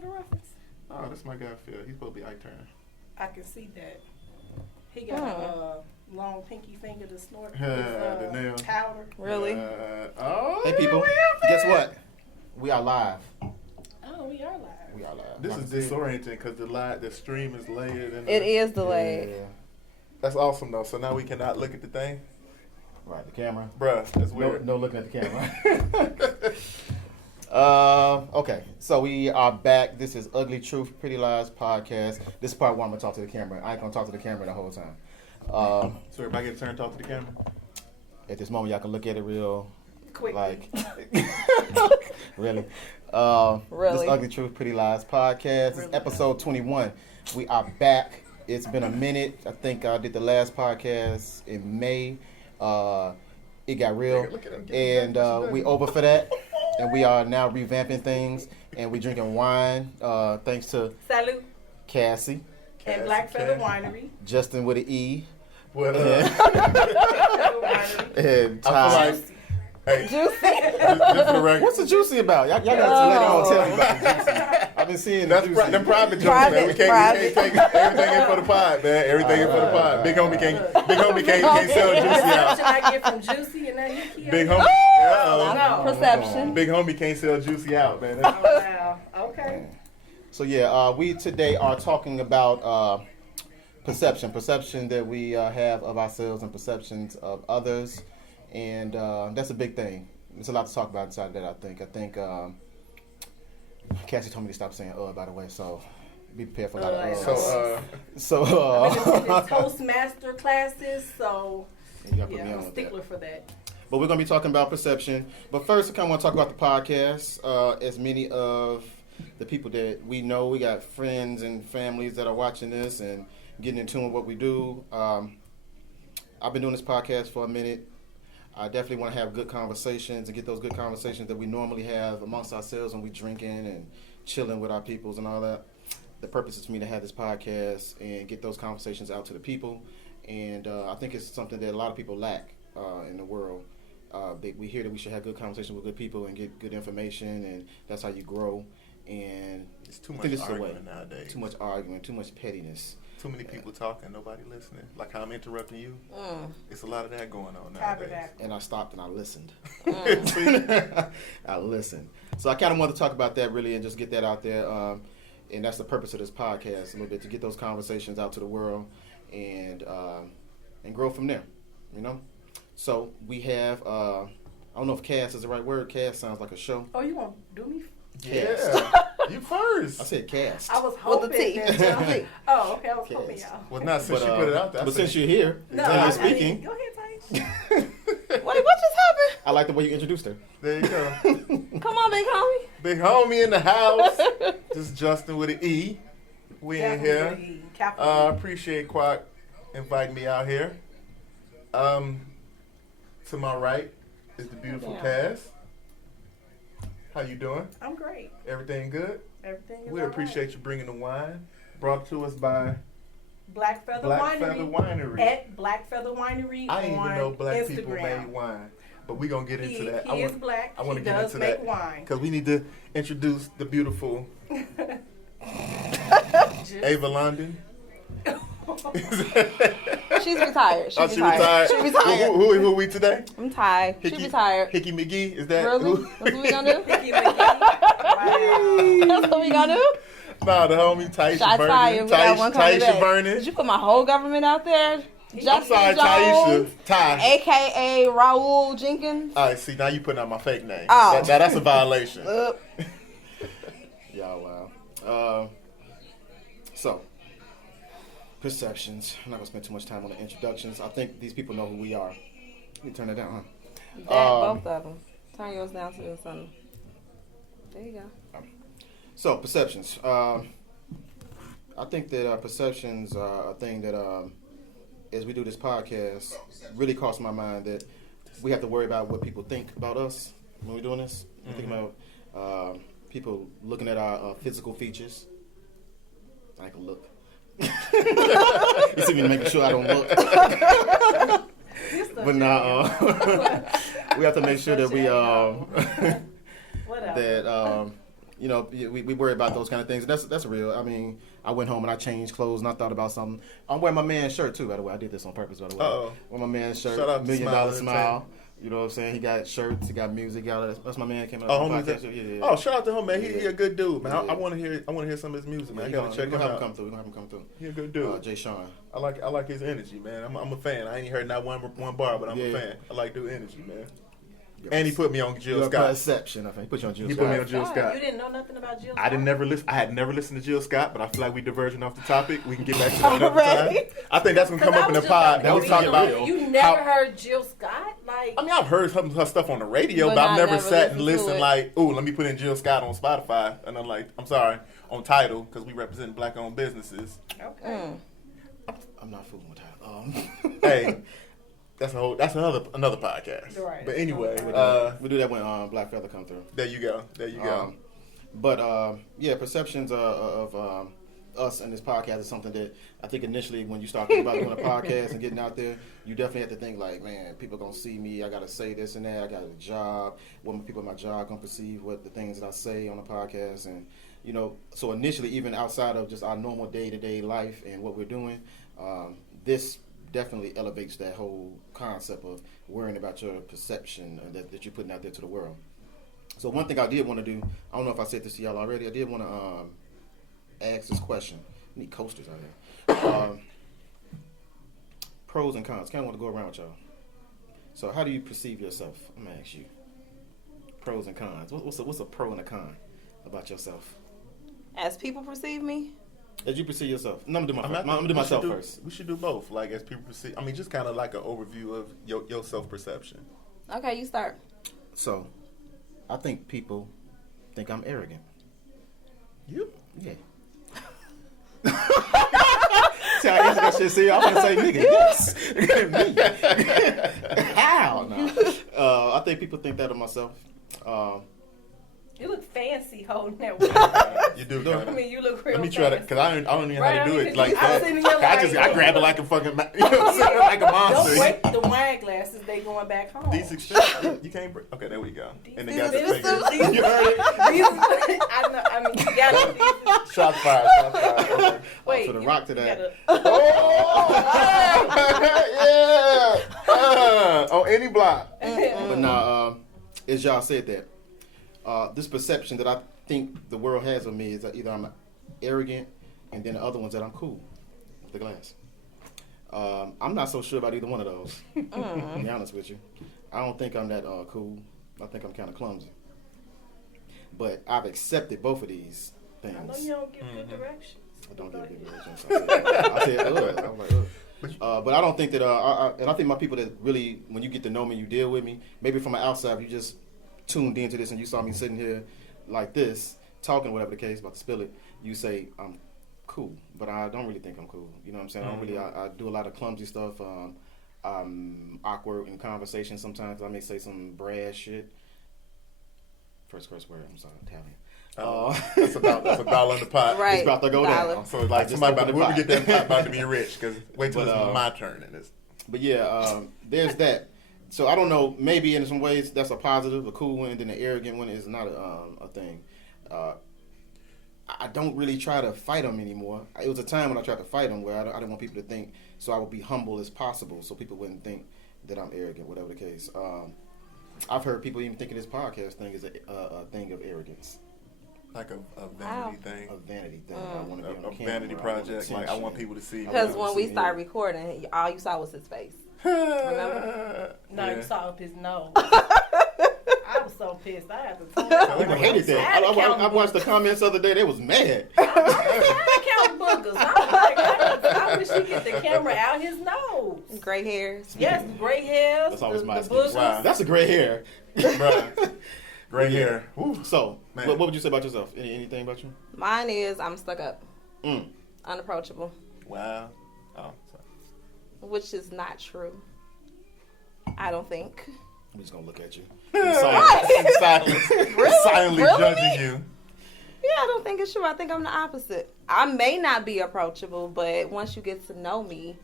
Oh, that's my guy Phil. He's supposed to be Ike Turner. I can see that. He got a long pinky finger to snort The his nail. powder. Really? Hey people, guess what? We are live. Oh, we are live. We are live. This is disorienting because the stream is layered. And It is delayed. Yeah. That's awesome though. So now we cannot look at the thing. Right, the camera. Bruh, that's weird. No looking at the camera. Okay, so we are back. This is Ugly Truth, Pretty Lies podcast. This is part one. I'm gonna talk to the camera. I ain't gonna talk to the camera the whole time. So if I get a turn to talk to the camera. At this moment, y'all can look at it real Quick. like really. Really? This Ugly Truth, Pretty Lies podcast. This is episode 21. We are back. It's been a minute. I think I did the last podcast in May. It got real, Look at him. and we over for that. And we are now revamping things, and we drinking wine. Thanks to Salute. Cassie, And Black Feather Winery. JustEn with an E, What and I Ty. feel like, hey, Juicy. just for the record, What's the juicy about? Y'all got to let on tell me about the juicy. I've been seeing the that's juicy. them private jokes, man. We can't Private. take everything in for the pod, man. Everything in for the pod. Big homie can't sell juicy out. Should I get from Juicy and then Yuki? Big homie, No. Perception. big homie can't sell juicy out, man. Oh, wow. Okay. So yeah, we today are talking about perception that we have of ourselves and perceptions of others, and that's a big thing. There's a lot to talk about inside of that. I think Cassie told me to stop saying by the way, so be prepared for a lot of I've been attending Toastmaster classes, so you gotta put yeah, me I'm on a with stickler that. for that. But we're gonna be talking about perception. But first, I kind of want to talk about the podcast. As many of the people that we know, we got friends and families that are watching this and getting in tune with what we do. I've been doing this podcast for a minute. I definitely want to have good conversations and get those good conversations that we normally have amongst ourselves when we drinking and chilling with our peoples and all that. The purpose is for me to have this podcast and get those conversations out to the people. And I think it's something that a lot of people lack in the world. We hear that we should have good conversations with good people and get good information, and that's how you grow. And It's too I much think this is the way. argument nowadays. Too much argument, too much pettiness. Too many people talking, nobody listening. Like how I'm interrupting you. It's a lot of that going on nowadays. Tabernacle. And I stopped and I listened. See? I listened. So I kind of want to talk about that really and just get that out there. And that's the purpose of this podcast a little bit, to get those conversations out to the world and grow from there, you know? So we have, I don't know if cast is the right word. Cast sounds like a show. Oh, you want to do me? Yeah. You first. I said cast. I was With hoping the T. that oh, okay. I was hoping Cast. y'all. Well, not since But, you put it out there. I But said- since you're here No, and I you're speaking, Go ahead, Tice. Wait, what just happened? I like the way you introduced her. There you go. Come on, big homie. Big homie in the house. This is JustEn with an E. We in here. Definitely. Capital. Appreciate Kwak inviting me out here. To my right is the beautiful Cass. How you doing? I'm great. Everything good? Everything is We all appreciate you bringing the wine. Brought to us by right. Black Feather Black Winery. Feather Winery. At Black Feather Winery I didn't on even know black Instagram. people made wine. But we're going to get into that. He is black. I want He to get does into make that. wine. Because we need to introduce the beautiful Ava London. She's retired. Oh, she retired. She retired. Who are we today? I'm tired. She retired. Hickey McGee? Is that Really? who? That's what we gonna do? Hickey McGee. Wow. That's what we gonna do? Nah, the homie Taisha Shots Vernon. fired. We got one coming Taisha back. Vernon. Did you put my whole government out there? I'm Justin sorry, Jones, Taisha. Ty. a.k.a. Raul Jenkins. All right, see, now you putting out my fake name. Oh. That's a violation. Yeah, wow. So, perceptions. I'm not going to spend too much time on the introductions. I think these people know who we are. Let me turn it down, huh? Both of them. Turn yours down to something. There you go. So, perceptions. I think that perceptions are a thing that, as we do this podcast, really crossed my mind that we have to worry about what people think about us when we're doing this. I think about people looking at our physical features. I can look. You see me making sure I don't look. But now we have to make sure that we Whatever. that You know, we worry about those kind of things. That's real. I mean, I went home and I changed clothes and I thought about something. I'm wearing my man's shirt too, by the way. I did this on purpose, by the way. Uh-oh. Wearing my man's shirt, Shout out $1 to million Smile smile. You know what I'm saying? He got shirts, he got music, that's my man came out. Oh, on the homie, podcast. Yeah. oh, shout out to him, man. He a good dude, man. Yeah. I want to hear some of his music, man. I gotta check him have out. him come through. We're gonna have him come through. He a good dude. Jay Sean. I like his energy, man. I'm a fan. I ain't heard not one bar, but I'm a fan. I like dude energy, man. And he put me on Jill Scott. Perception, I think. He put you on Jill Scott. He put me on Jill Scott. You didn't know nothing about Jill Scott? I had never listened to Jill Scott, but I feel like we diverging off the topic. We can get back to that another time. I think that's gonna come up in the pod. That we talk about. You never heard Jill Scott? Like, I mean, I've heard some of her stuff on the radio, but I've never sat and listened like, ooh, let me put in Jill Scott on Spotify. And I'm like, I'm sorry, on Tidal, because we represent black-owned businesses. okay. I'm not fooling with that. Hey, that's another podcast. Right. But anyway, we'll do that when Black Feather come through. there you go. But yeah, perceptions of us and this podcast is something that I think initially when you start thinking about doing a podcast and getting out there, you definitely have to think like, man, people gonna see me. I gotta say this and that. I got a job. What my people at my job gonna perceive? What the things that I say on the podcast, and you know, so initially, even outside of just our normal day-to-day life and what we're doing, this definitely elevates that whole concept of worrying about your perception that you're putting out there to the world. So one thing I did want to do, I don't know if I said this to y'all already, I did want to ask this question. I need coasters out here. Pros and cons. Kind of want to go around with y'all. So how do you perceive yourself? I'm going to ask you. Pros and cons. What's a pro and a con about yourself? As people perceive me? As you perceive yourself. No, I'm gonna do myself first. We should do both. Like as people perceive. I mean, just kind of like an overview of your self-perception. Okay, you start. So, I think people think I'm arrogant. You? Yeah. See, I answered that shit. See, I'm gonna say, nigga, yes. Me. How? No. I think people think that of myself. You look fancy holding that one. You do. I mean, you look real. Let me try that because I don't even know how to do it like I that. was sitting here like, I grab it like a fucking, you know what I'm saying, like a monster. Don't break the wine glasses. They going back home. These expensive. You can't break. Okay, there we go. And they got the These fingers. expensive. You heard it. I know. I mean, you gotta. Shots fired. Okay. Wait. For the rock to that. On any block. But now, as y'all said that, this perception that I think the world has of me is that either I'm arrogant, and then the other one's that I'm cool. The glass. I'm not so sure about either one of those. To be honest with you, I don't think I'm that cool. I think I'm kind of clumsy. But I've accepted both of these things. I know you don't give good directions. I don't give good directions. I said, ugh. I'm like, ugh. But I don't think that, and I think my people that really, when you get to know me, you deal with me, maybe from an outside, you just tuned into this and you saw me sitting here like this, talking, whatever the case, about to spill it, you say, I'm cool. But I don't really think I'm cool. You know what I'm saying? I do a lot of clumsy stuff. I'm awkward in conversation sometimes. I may say some brash shit. First curse word, I'm sorry, Italian. That's a dollar in the pot. Right. It's about to go down. So like somebody about to, when we get that pot about to be rich, because wait till it's my turn in this. But yeah, there's that. So I don't know. Maybe in some ways that's a positive, a cool one, and then the arrogant one is not a thing. I don't really try to fight them anymore. It was a time when I tried to fight them where I didn't want people to think, so I would be humble as possible, so people wouldn't think that I'm arrogant, whatever the case. I've heard people even thinking this podcast thing is a thing of arrogance. Like a vanity thing. A vanity thing. I want to be on A camera. vanity project. Like I want people to see. Because when we started recording, all you saw was his face. Remember? No, Yeah. you saw up his nose. I was so pissed. I had to tell I hated that. I watched the comments the other day. They was mad. I count boogers. I was like, I wish he get the camera out his nose. Gray hairs. Yes, the gray hairs. That's always my the excuse. boogers. Wow. That's a gray hair. Bruh. Gray hair. Woo. So, Man. what would you say about yourself? Anything about you? Mine is I'm stuck up. Mm. Unapproachable. Wow. Oh, sorry. Which is not true. I don't think. I'm just gonna look at you. Silence. Silently Really? judging you. Yeah, I don't think it's true. I think I'm the opposite. I may not be approachable, but once you get to know me,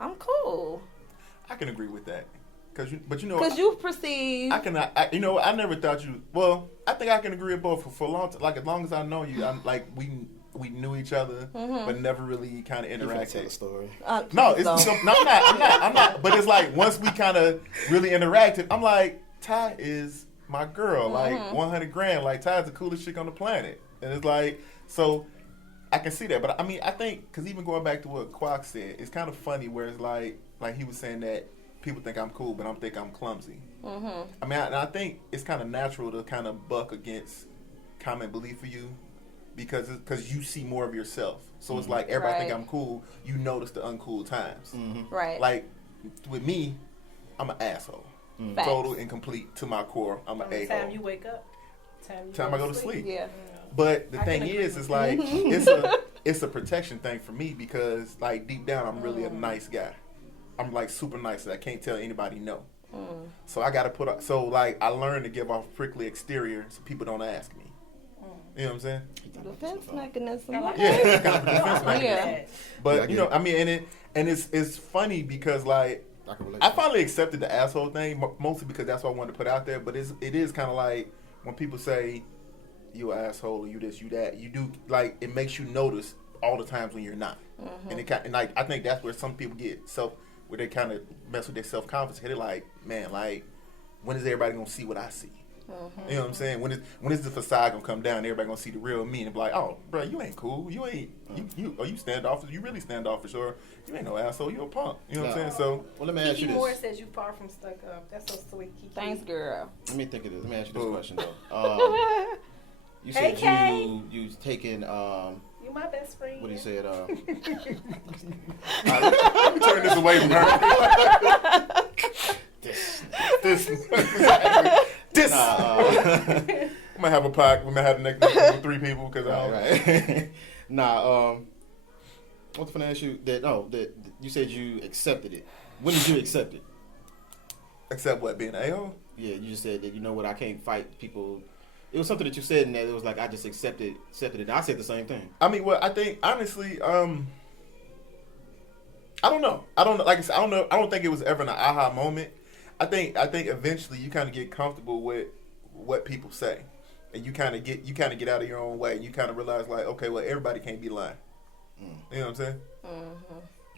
I'm cool. I can agree with that. but you know, because you perceive. I never thought you. Well, I think I can agree with both for a long time. Like as long as I know you, I'm like we knew each other, but never really kind of interacted. Tell a story. No, I'm not. But it's like once we kind of really interacted, I'm like, Ty is my girl. Like 100 grand. Like Ty's the coolest chick on the planet, and it's like so. I can see that, but I mean, I think because even going back to what Kwak said, it's kind of funny where it's like he was saying that people think I'm cool, but think I'm clumsy. I mean, I think it's kind of natural to kind of buck against common belief for you because you see more of yourself. So it's like everybody think I'm cool. You notice the uncool times. Right. Like with me, I'm an asshole. Total and complete to my core. I'm an a-hole. Time you wake up. Time I go to sleep. Yeah. But the thing is like it's a protection thing for me because like deep down I'm really a nice guy. I'm like super nice that I can't tell anybody no. So I gotta put up. So like I learned to give off prickly exterior so people don't ask me. You know what I'm saying? Defense mechanism. Yeah, it's kind of a defense mechanism. Yeah. But you know, I mean, and it's funny because like I finally accepted the asshole thing mostly because that's what I wanted to put out there. But it is kind of like when people say you an asshole or you this, you that, you do like it makes you notice all the times when you're not. And like I think that's where some people get where they kind of mess with their self-confidence. They're like, man, like when is everybody gonna see what I see? You know what I'm saying? When is the facade gonna come down? Everybody gonna see the real me and be like, oh, bro, you ain't cool. You ain't you standoffish? You really standoffish, or you ain't no asshole. You a punk. You know what I'm saying? So well, let me ask you Kiki this. Moore says you far from stuck up. That's so sweet, Kiki. Thanks, girl. Let me think of this. Let me ask you this question though. You said you taking You my best friend. what he said. let me turn this away from her. This. I'm gonna have a pack. We're gonna have the next 3 people because right. What's the ask you that you said you accepted it. When did you accept it? Accept what, being a-hole? Yeah, you just said that you know what, I can't fight people. It was something that you said in that it was like I just accepted it. I said the same thing. I mean, well, I think honestly, I don't know. Like I said, I don't know. I don't think it was ever an aha moment. I think eventually you kind of get comfortable with what people say, and you kind of get out of your own way, and you kind of realize like, okay, well, everybody can't be lying. You know what I'm saying?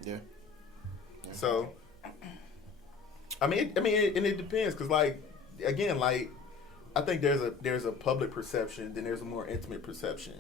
Yeah. So, and it depends, cause like again, like I think there's a public perception, then there's a more intimate perception.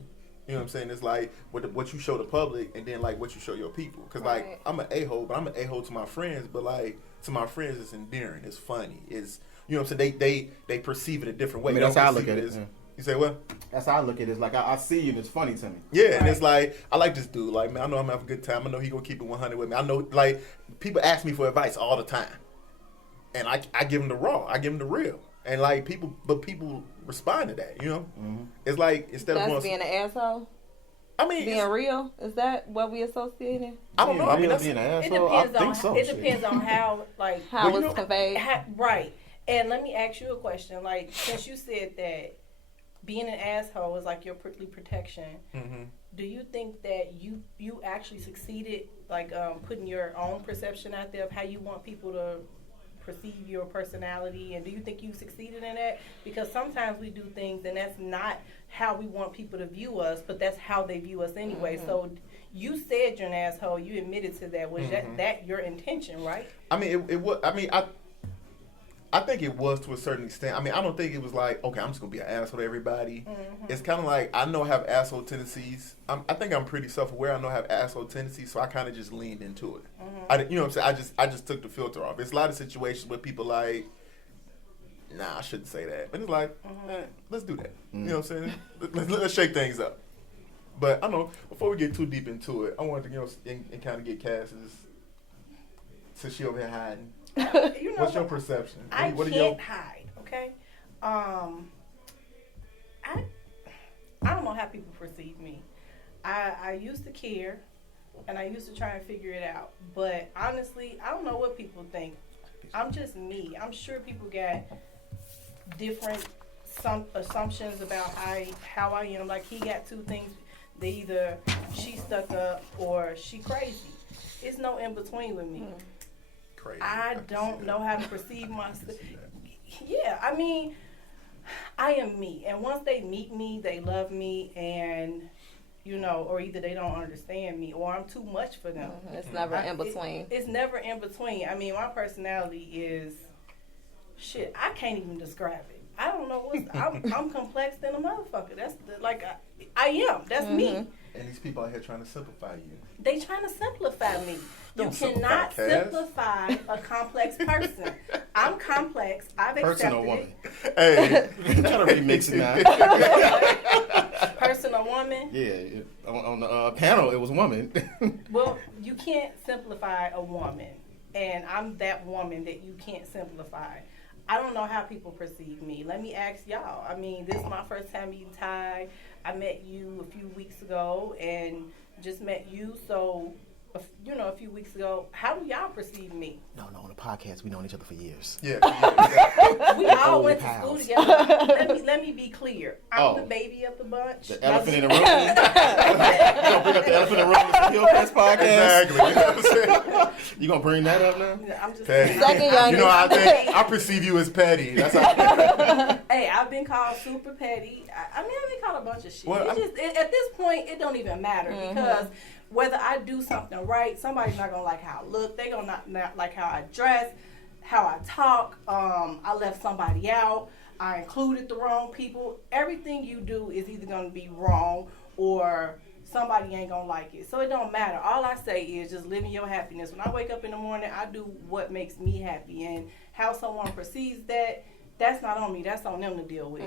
You know what I'm saying? It's like what you show the public, and then like what you show your people. Cause like I'm an a-hole, but I'm an a-hole to my friends. But like to my friends, it's endearing, it's funny, it's you know what I'm saying. They perceive it a different way. I mean, that's how I look at it. You say what? That's how I look at it. It's like I see you and it's funny to me. Yeah, and it's like I like this dude. Like man, I know I'm having a good time. I know he gonna keep it 100 with me. I know like people ask me for advice all the time, and I give them the raw. I give them the real. And like people respond to that, you know. It's like instead of being an asshole. I mean, being real, is that what we associated? I don't know. I mean, that's being an asshole. I think so. It depends on how how it's conveyed. Right. And let me ask you a question. Like since you said that being an asshole is like your prickly protection, do you think that you actually succeeded, like putting your own perception out there of how you want people to perceive your personality, and do you think you succeeded in that? Because sometimes we do things and that's not how we want people to view us, but that's how they view us anyway. So you said you're an asshole, you admitted to that. Was that your intention, right? I mean, it was. I mean, I think it was to a certain extent. I mean, I don't think it was like, okay, I'm just gonna be an asshole to everybody. It's kind of like I know I have asshole tendencies. I think I'm pretty self-aware. I know I have asshole tendencies, so I kind of just leaned into it. You know what I'm saying? I just took the filter off. It's a lot of situations where people like, nah, I shouldn't say that, but it's like, let's do that. You know what I'm saying? Let's shake things up. But I don't know. Before we get too deep into it, I wanted to and kind of get Cassie's, since she over here hiding. You know what's your perception? I can't hide, okay? I don't know how people perceive me. I used to care, and I used to try and figure it out. But honestly, I don't know what people think. I'm just me. I'm sure people got different assumptions about how I am. Like he got 2 things. They either she stuck up or she crazy. It's no in between with me. Crazy. I don't know how to perceive myself. Yeah, I mean, I am me. And once they meet me, they love me, and, you know, or either they don't understand me or I'm too much for them. It's never in between. It's never in between. I mean, my personality is, shit, I can't even describe it. I don't know I'm complex than a motherfucker. That's I am. That's me. And these people out here trying to simplify you. They trying to simplify me. Don't You cannot simplify a complex person. I'm complex. I've Person or accepted woman? it. Hey, I'm trying to remix it now. Person or woman? Yeah, on the panel, it was woman. Well, you can't simplify a woman. And I'm that woman that you can't simplify. I don't know how people perceive me. Let me ask y'all. I mean, this is my first time meeting Ty. I met you a few weeks ago and just met you. So, you know, a few weeks ago, how do y'all perceive me? No, on the podcast, we known each other for years. yeah. We all Old went to pals. school together. Let me be clear. I'm the baby of the bunch. The elephant in the room. You gonna bring up the elephant in the room in the Hillcrest podcast? Exactly. You know what I'm saying? You gonna bring that up now? I'm just Petty. saying. Second youngest. You know, I perceive you as petty. That's how. Hey, I've been called super petty. I mean, I've been called a bunch of shit. Well, At this point, it don't even matter because whether I do something right, somebody's not gonna like how I look. They gonna not like how I dress, how I talk. I left somebody out. I included the wrong people. Everything you do is either gonna be wrong or somebody ain't gonna like it. So it don't matter. All I say is just living your happiness. When I wake up in the morning, I do what makes me happy, and how someone perceives that. That's not on me. That's on them to deal with.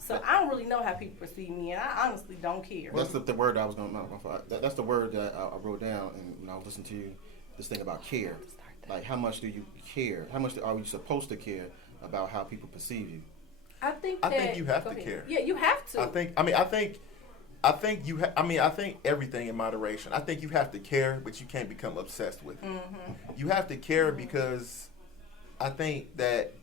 So I don't really know how people perceive me, and I honestly don't care. Well, that's the word I was going to. That's the word that I wrote down, and when I was listening to this thing about care, like how much do you care? How much are you supposed to care about how people perceive you? I think you have to care. Yeah, you have to. I think everything in moderation. I think you have to care, but you can't become obsessed with it. You have to care because I think that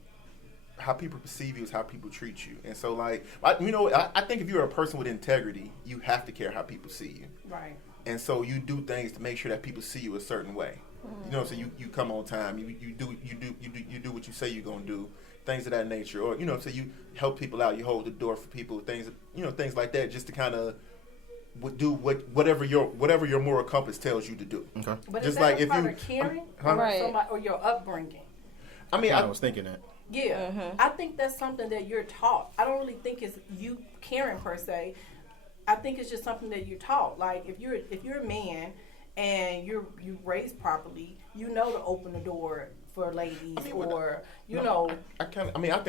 how people perceive you is how people treat you. And so, like, I think if you're a person with integrity, you have to care how people see you. Right. And so you do things to make sure that people see you a certain way. You know, so you come on time. You do what you say you're gonna do. Things of that nature, or so you help people out. You hold the door for people. Things like that, just to kind of do whatever your moral compass tells you to do. Okay. But Just is that like a if part you of caring, Right. or your upbringing? I mean, I was thinking that. Yeah, I think that's something that you're taught. I don't really think it's you caring per se. I think it's just something that you're taught. Like if you're a man and you raised properly, you know to open the door for ladies, I think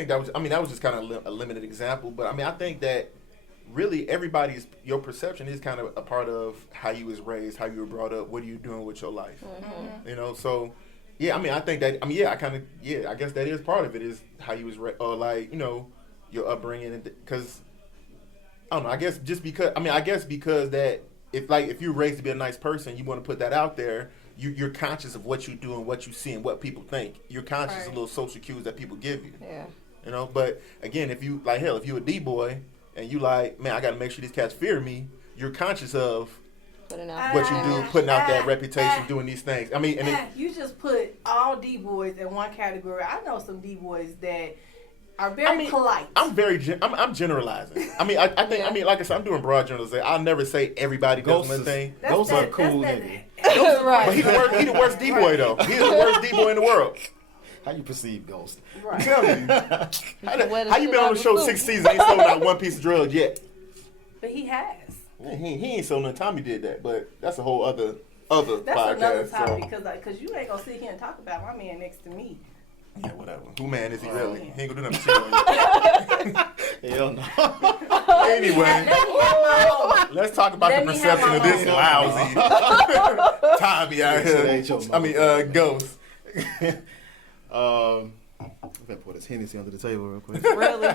that was just kind of a limited example, but I mean I think that really your perception is kind of a part of how you was raised, how you were brought up, what are you doing with your life, so. Yeah, I mean, I think that. I mean, I guess that is part of it. Is how you was, your upbringing, because I don't know. I guess just because. I mean, I guess because that if you're raised to be a nice person, you want to put that out there. You're conscious of what you do and what you see and what people think. You're conscious of little social cues that people give you. Yeah. But again, if you if you a D boy and you like, man, I got to make sure these cats fear me. You're conscious of what you do, putting out that reputation, doing these things. I mean, you just put all D boys in one category. I know some D boys that are very polite. I'm generalizing. I mean, I think. I mean, like I said, I'm doing broad generalization. I'll never say everybody does one thing. Those are cool niggas. But he's the worst D boy though. He's the worst D boy in the world. How you perceive Ghost? Right. Tell me, how you been on the show 6 seasons? Ain't sold not one piece of drugs yet. But he has. He ain't sold none. Tommy did that, but that's a whole other that's podcast. Another topic because you ain't gonna sit here and talk about my man next to me. Yeah, whatever. Who man is he really? He ain't gonna do nothing to you. Hell no. Anyway, let's talk about the perception of this lousy Tommy out here. I mean, Ghost. I'm gonna put his Hennessy under the table real quick. Really?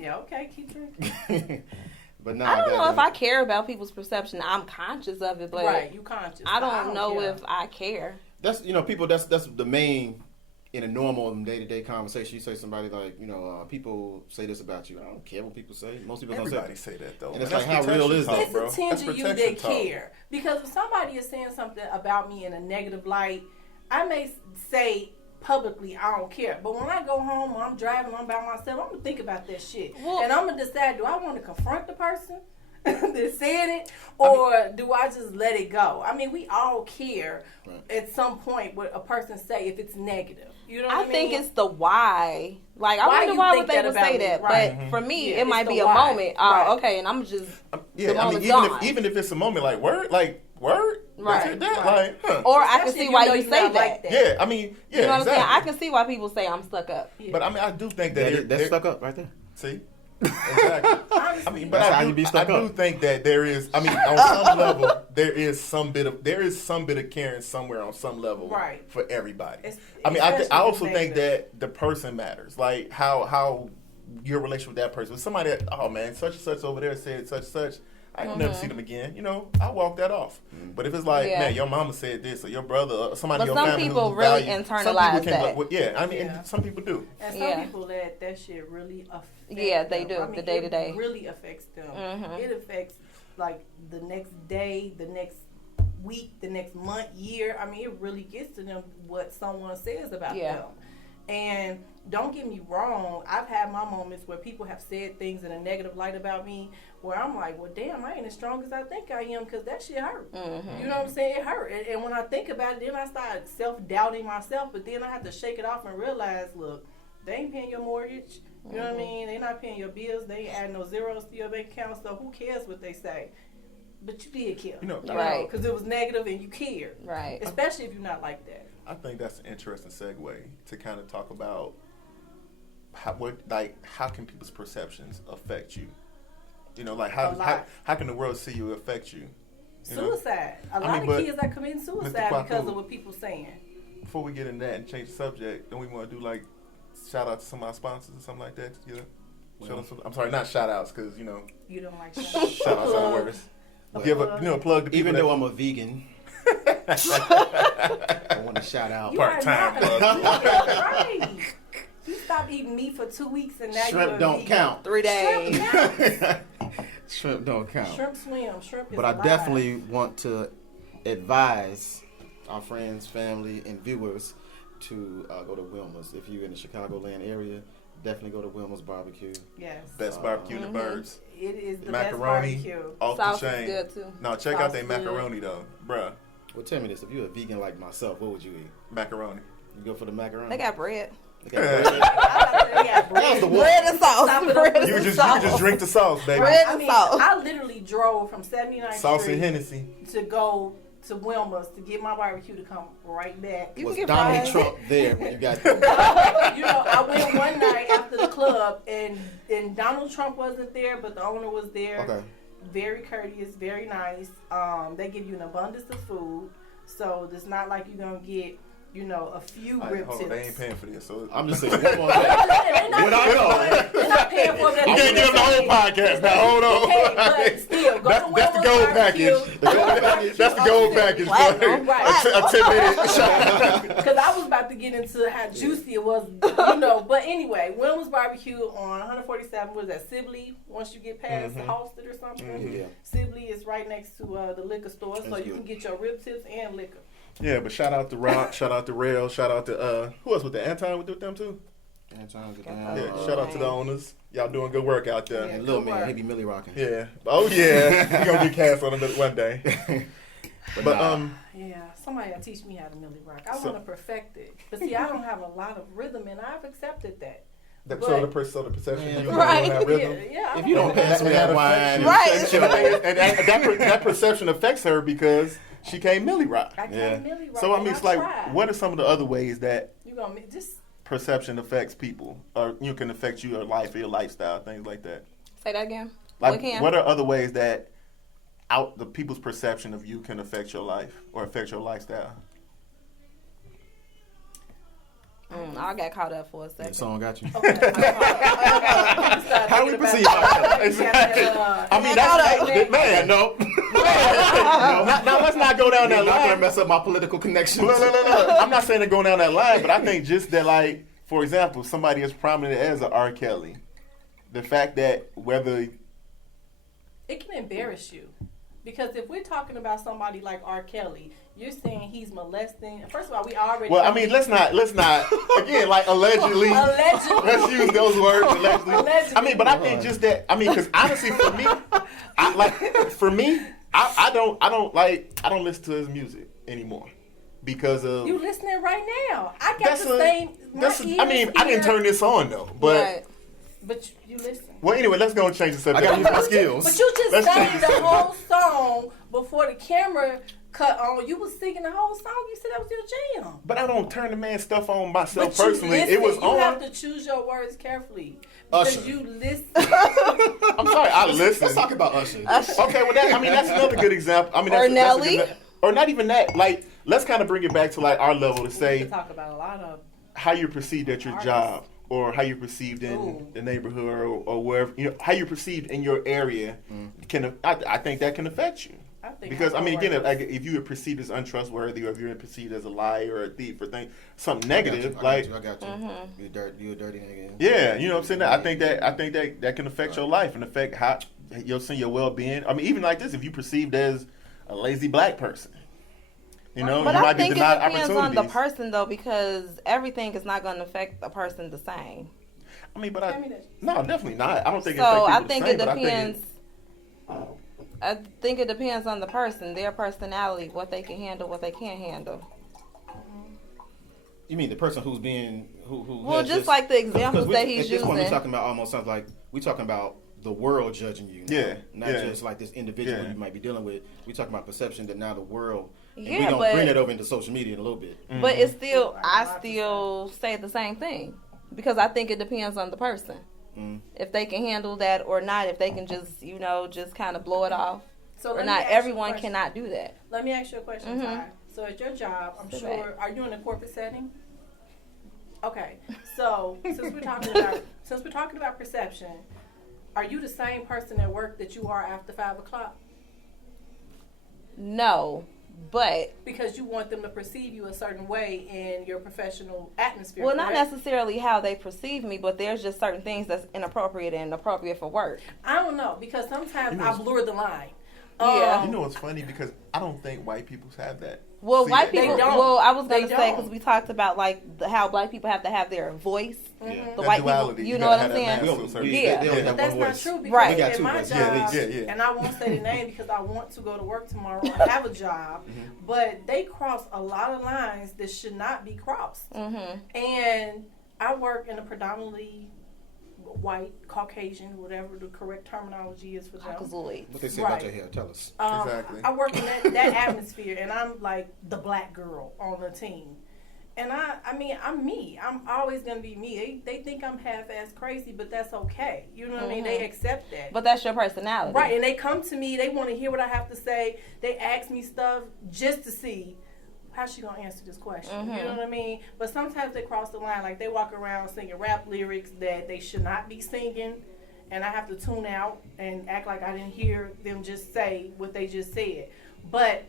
Yeah, okay, keep drinking. But I don't know if I care about people's perception. I'm conscious of it, but right, you conscious. I don't know if I care. That's people. That's the main. In a normal day-to-day conversation, you say somebody like, people say this about you. I don't care what people say. Most people don't say that though. And it's like, how real is that, It's a tinge of you that care. Because if somebody is saying something about me in a negative light, I may say publicly I don't care, but when I go home, when I'm driving, I'm by myself, I'm gonna think about that shit, and I'm gonna decide: do I want to confront the person that said it, or do I just let it go? I mean, we all care at some point what a person say if it's negative. You know what I mean? I think it's the why. Like, I wonder why would they would say that. Right. But for me, it might be a moment. Okay, and I'm just even if it's a moment, like word. Right. Like, huh. Or I can see why you say that. Like that. Yeah, I mean, yeah, you know what exactly. I'm saying? I can see why people say I'm stuck up. Yeah. But I mean, I do think that that's stuck up right there. See, exactly. I mean, but I do think that there is. I mean, on some level, there is some bit of caring somewhere on some level, right, for everybody. I mean, I also think that the person matters. Like how your relationship with that person. With somebody that, oh man, such and such over there said such and such. I can never see them again. You know, I walk that off. But if it's like, man, your mama said this, or your brother, or somebody in your family who people really value, internalize that. And some people do. And some people that shit really affects they do. I mean, the day to day. It really affects them. It affects like the next day, the next week, the next month, year. I mean, it really gets to them what someone says about them. And don't get me wrong, I've had my moments where people have said things in a negative light about me where I'm like, well, damn, I ain't as strong as I think I am because that shit hurt. You know what I'm saying? It hurt. And when I think about it, then I start self-doubting myself, but then I have to shake it off and realize, look, they ain't paying your mortgage. You know what I mean? They not paying your bills. They ain't adding no zeros to your bank account, so who cares what they say? But you did care. Right. Because it was negative and you cared. Right. Especially if you're not like that. I think that's an interesting segue to kind of talk about how can people's perceptions affect you? You know, like how can the world see you affect you? Suicide. A lot of kids are committing suicide because of what people saying. Before we get into that and change the subject, don't we want to do like shout out to some of our sponsors or something like that? I'm sorry, not shout outs because you don't like shout outs. Shout outs are worse. Give a plug to people. Even though I'm a vegan. I want to shout out part-time. Right. You stopped eating meat for 2 weeks and now shrimp don't vegan. count. 3 days. Shrimp don't count. Shrimp swim. Shrimp is But alive. I definitely want to advise our friends, family, and viewers to go to Wilma's. If you're in the Chicagoland area, definitely go to Wilma's Barbecue. Yes. Best barbecue in the birds. It is the macaroni, best barbecue. Off Sauce the chain. is good too. No, check out their macaroni though, bruh. Well, tell me this: if you're a vegan like myself, what would you eat? Macaroni. You go for the macaroni. They got bread. They got bread. Bread and sauce. You can just drink the sauce, baby. Bread and sauce. I literally drove from 79th Sauce Street and Hennessy to go to Wilma's to get my barbecue to come right back. Was Donald Trump there when you got there? I went one night after the club and Donald Trump wasn't there, but the owner was there. Okay. Very courteous, very nice. They give you an abundance of food, so it's not like you're gonna get a few rib tips. They ain't paying for this, so I'm just saying. One more thing. They're not paying for that. You can't give them the whole podcast now. Hold on. Hey, but still, that's the gold package. That's the gold package. Right. A 10-minute. Because I was about to get into how juicy it was, But anyway, Wilma's Barbecue on 147 was at Sibley. Once you get past Halsted or something, Sibley is right next to the liquor store, so you can get your rib tips and liquor. Yeah, but shout out to Rock, shout out to Rail, shout out to who else with the Anton with them too? Anton, yeah, shout out to the owners. Y'all doing good work out there. And little man, he be Millie rocking. Yeah. Oh yeah, we gonna be cast on him one day. But yeah, somebody will teach me how to Millie rock. I want to perfect it, but see, I don't have a lot of rhythm, and I've accepted that. So the perception you right. don't have rhythm. Yeah, if you don't pass me that wine, right? And that perception affects her because she can't Millie rock. I can't Millie rock. So I mean, it's like, what are some of the other ways that you gonna just perception affects people, or can affect your life or your lifestyle, things like that? Say that again. Like, what are other ways that the people's perception of you can affect your life or affect your lifestyle? I got caught up for a second. That song got you. Okay. How do we perceive ourselves? Exactly. I mean, that's man. No. Now let's not go down that line. You're not gonna mess up my political connections. No. I'm not saying to go down that line, but I think just that, like, for example, somebody as prominent as a R. Kelly, the fact that whether it can embarrass you. Because if we're talking about somebody like R. Kelly, you're saying he's molesting. First of all, we already. Well, I mean, let's not again, like allegedly. Allegedly. Let's use those words allegedly. Allegedly. I mean, but I think just that. I mean, because honestly, I don't listen to his music anymore because of. You listening right now? I got the same. I mean, I didn't turn this on though, but. Right. But you listen. Well, anyway, let's go and change the subject. I got to use my skills. But you just Let's sang change the the whole song before the camera cut on. You was singing the whole song. You said that was your jam. But I don't turn the man stuff on myself But personally. Listen, it was you on. You have to choose your words carefully. Because Usher. you listen. I'm sorry, I listen. Let's talk about Usher. Okay, well, that's another good example. I mean, Or that's Nelly. or not even that. Like, let's kind of bring it back to like our level to We say could talk about a lot of how you're perceived at your artists. job, or how you're perceived in Ooh. the neighborhood, or wherever, how you're perceived in your area. I think that can affect you. I think Because I mean, again, coworkers. like if you are perceived as untrustworthy, or if you're perceived as a liar or a thief or something I got negative, you, like I got you. You a dirty nigga. yeah, you know what I'm saying. I think that can affect your life and affect how your well-being. I mean, even like this, if you perceived as a lazy black person, you know, But you I might be think it denied depends on opportunities. the person though, because everything is not going to affect a person the same. I mean, but I mean, no, definitely not. I don't think. So it I affects think people it the same, depends. I think it depends on the person, their personality, what they can handle, what they can't handle. You mean the person who's being who? Well, just like the examples that he's at this point, we're using. talking about almost sounds like we're talking about the world judging you. Now. Yeah, Not yeah. just like this individual Yeah. you might be dealing with. We're talking about perception that now the world. And Yeah, we're gonna but- bring that over into social media in a little bit. But it's still, I still say the same thing because I think it depends on the person. If they can handle that or not, if they can just, just kind of blow it off. So Or let me not, ask you a everyone question. cannot do that. Let me ask you a question, Ty. So at your job, I'm Sit sure, back. are you in a corporate setting? Okay. So since we're talking about perception, are you the same person at work that you are after 5 o'clock? No, but Because you want them to perceive you a certain way in your professional atmosphere. well, not correct? necessarily how they perceive me, but there's just certain things that's inappropriate and appropriate for work. I don't know, because sometimes You know, I blur the line. Yeah. You know what's funny, because I don't think white people have that. Well, See, white they people. don't. Well, I was They gonna say because don't. we talked about like how black people have to have their voice. Yeah. The That white duality, people, you you know gotta what I'm have that saying? mask to a certain Yeah. extent. They only have But that's one not voice. true because Right. We got in two my voices. job, Yeah. and I won't say the name because I want to go to work tomorrow. I have a job, but they cross a lot of lines that should not be crossed. And I work in a predominantly white, Caucasian, whatever the correct terminology is for them. Caucasoid. What they say Right. about your hair? Tell us. Exactly. I work in that atmosphere, and I'm like the black girl on the team. And I mean, I'm me. I'm always gonna be me. They think I'm half-ass crazy, but that's okay. You know what I mean? They accept that. But that's your personality, Right, and they come to me. They want to hear what I have to say. They ask me stuff just to see how she gonna answer this question. You know what I mean? But sometimes they cross the line. Like they walk around singing rap lyrics that they should not be singing, and I have to tune out and act like I didn't hear them just say what they just said. But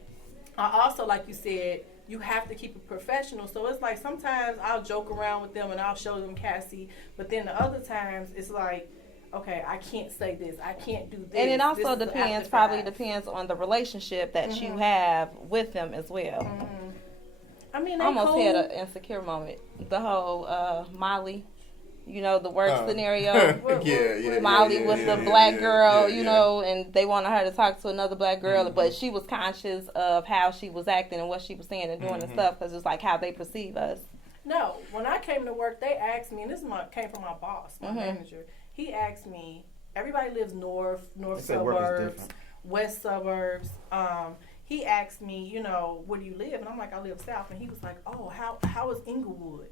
I also, like you said, you have to keep it professional. So it's like sometimes I'll joke around with them and I'll show them Cassie, but then the other times it's like, okay, I can't say this, I can't do this. And it This also is depends, after probably five. depends on the relationship that you have with them as well. I mean, I they almost cool. had an insecure moment. The whole Molly, the work scenario. Yeah. Molly was the black girl, yeah. and they wanted her to talk to another black girl, but she was conscious of how she was acting and what she was saying and doing and stuff because it's like how they perceive us. No, when I came to work, they asked me, and this came from my boss, my manager. He asked me, everybody lives north They say work is suburbs, different. west suburbs. He asked me, where do you live? And I'm like, I live south. And he was like, oh, how is Inglewood?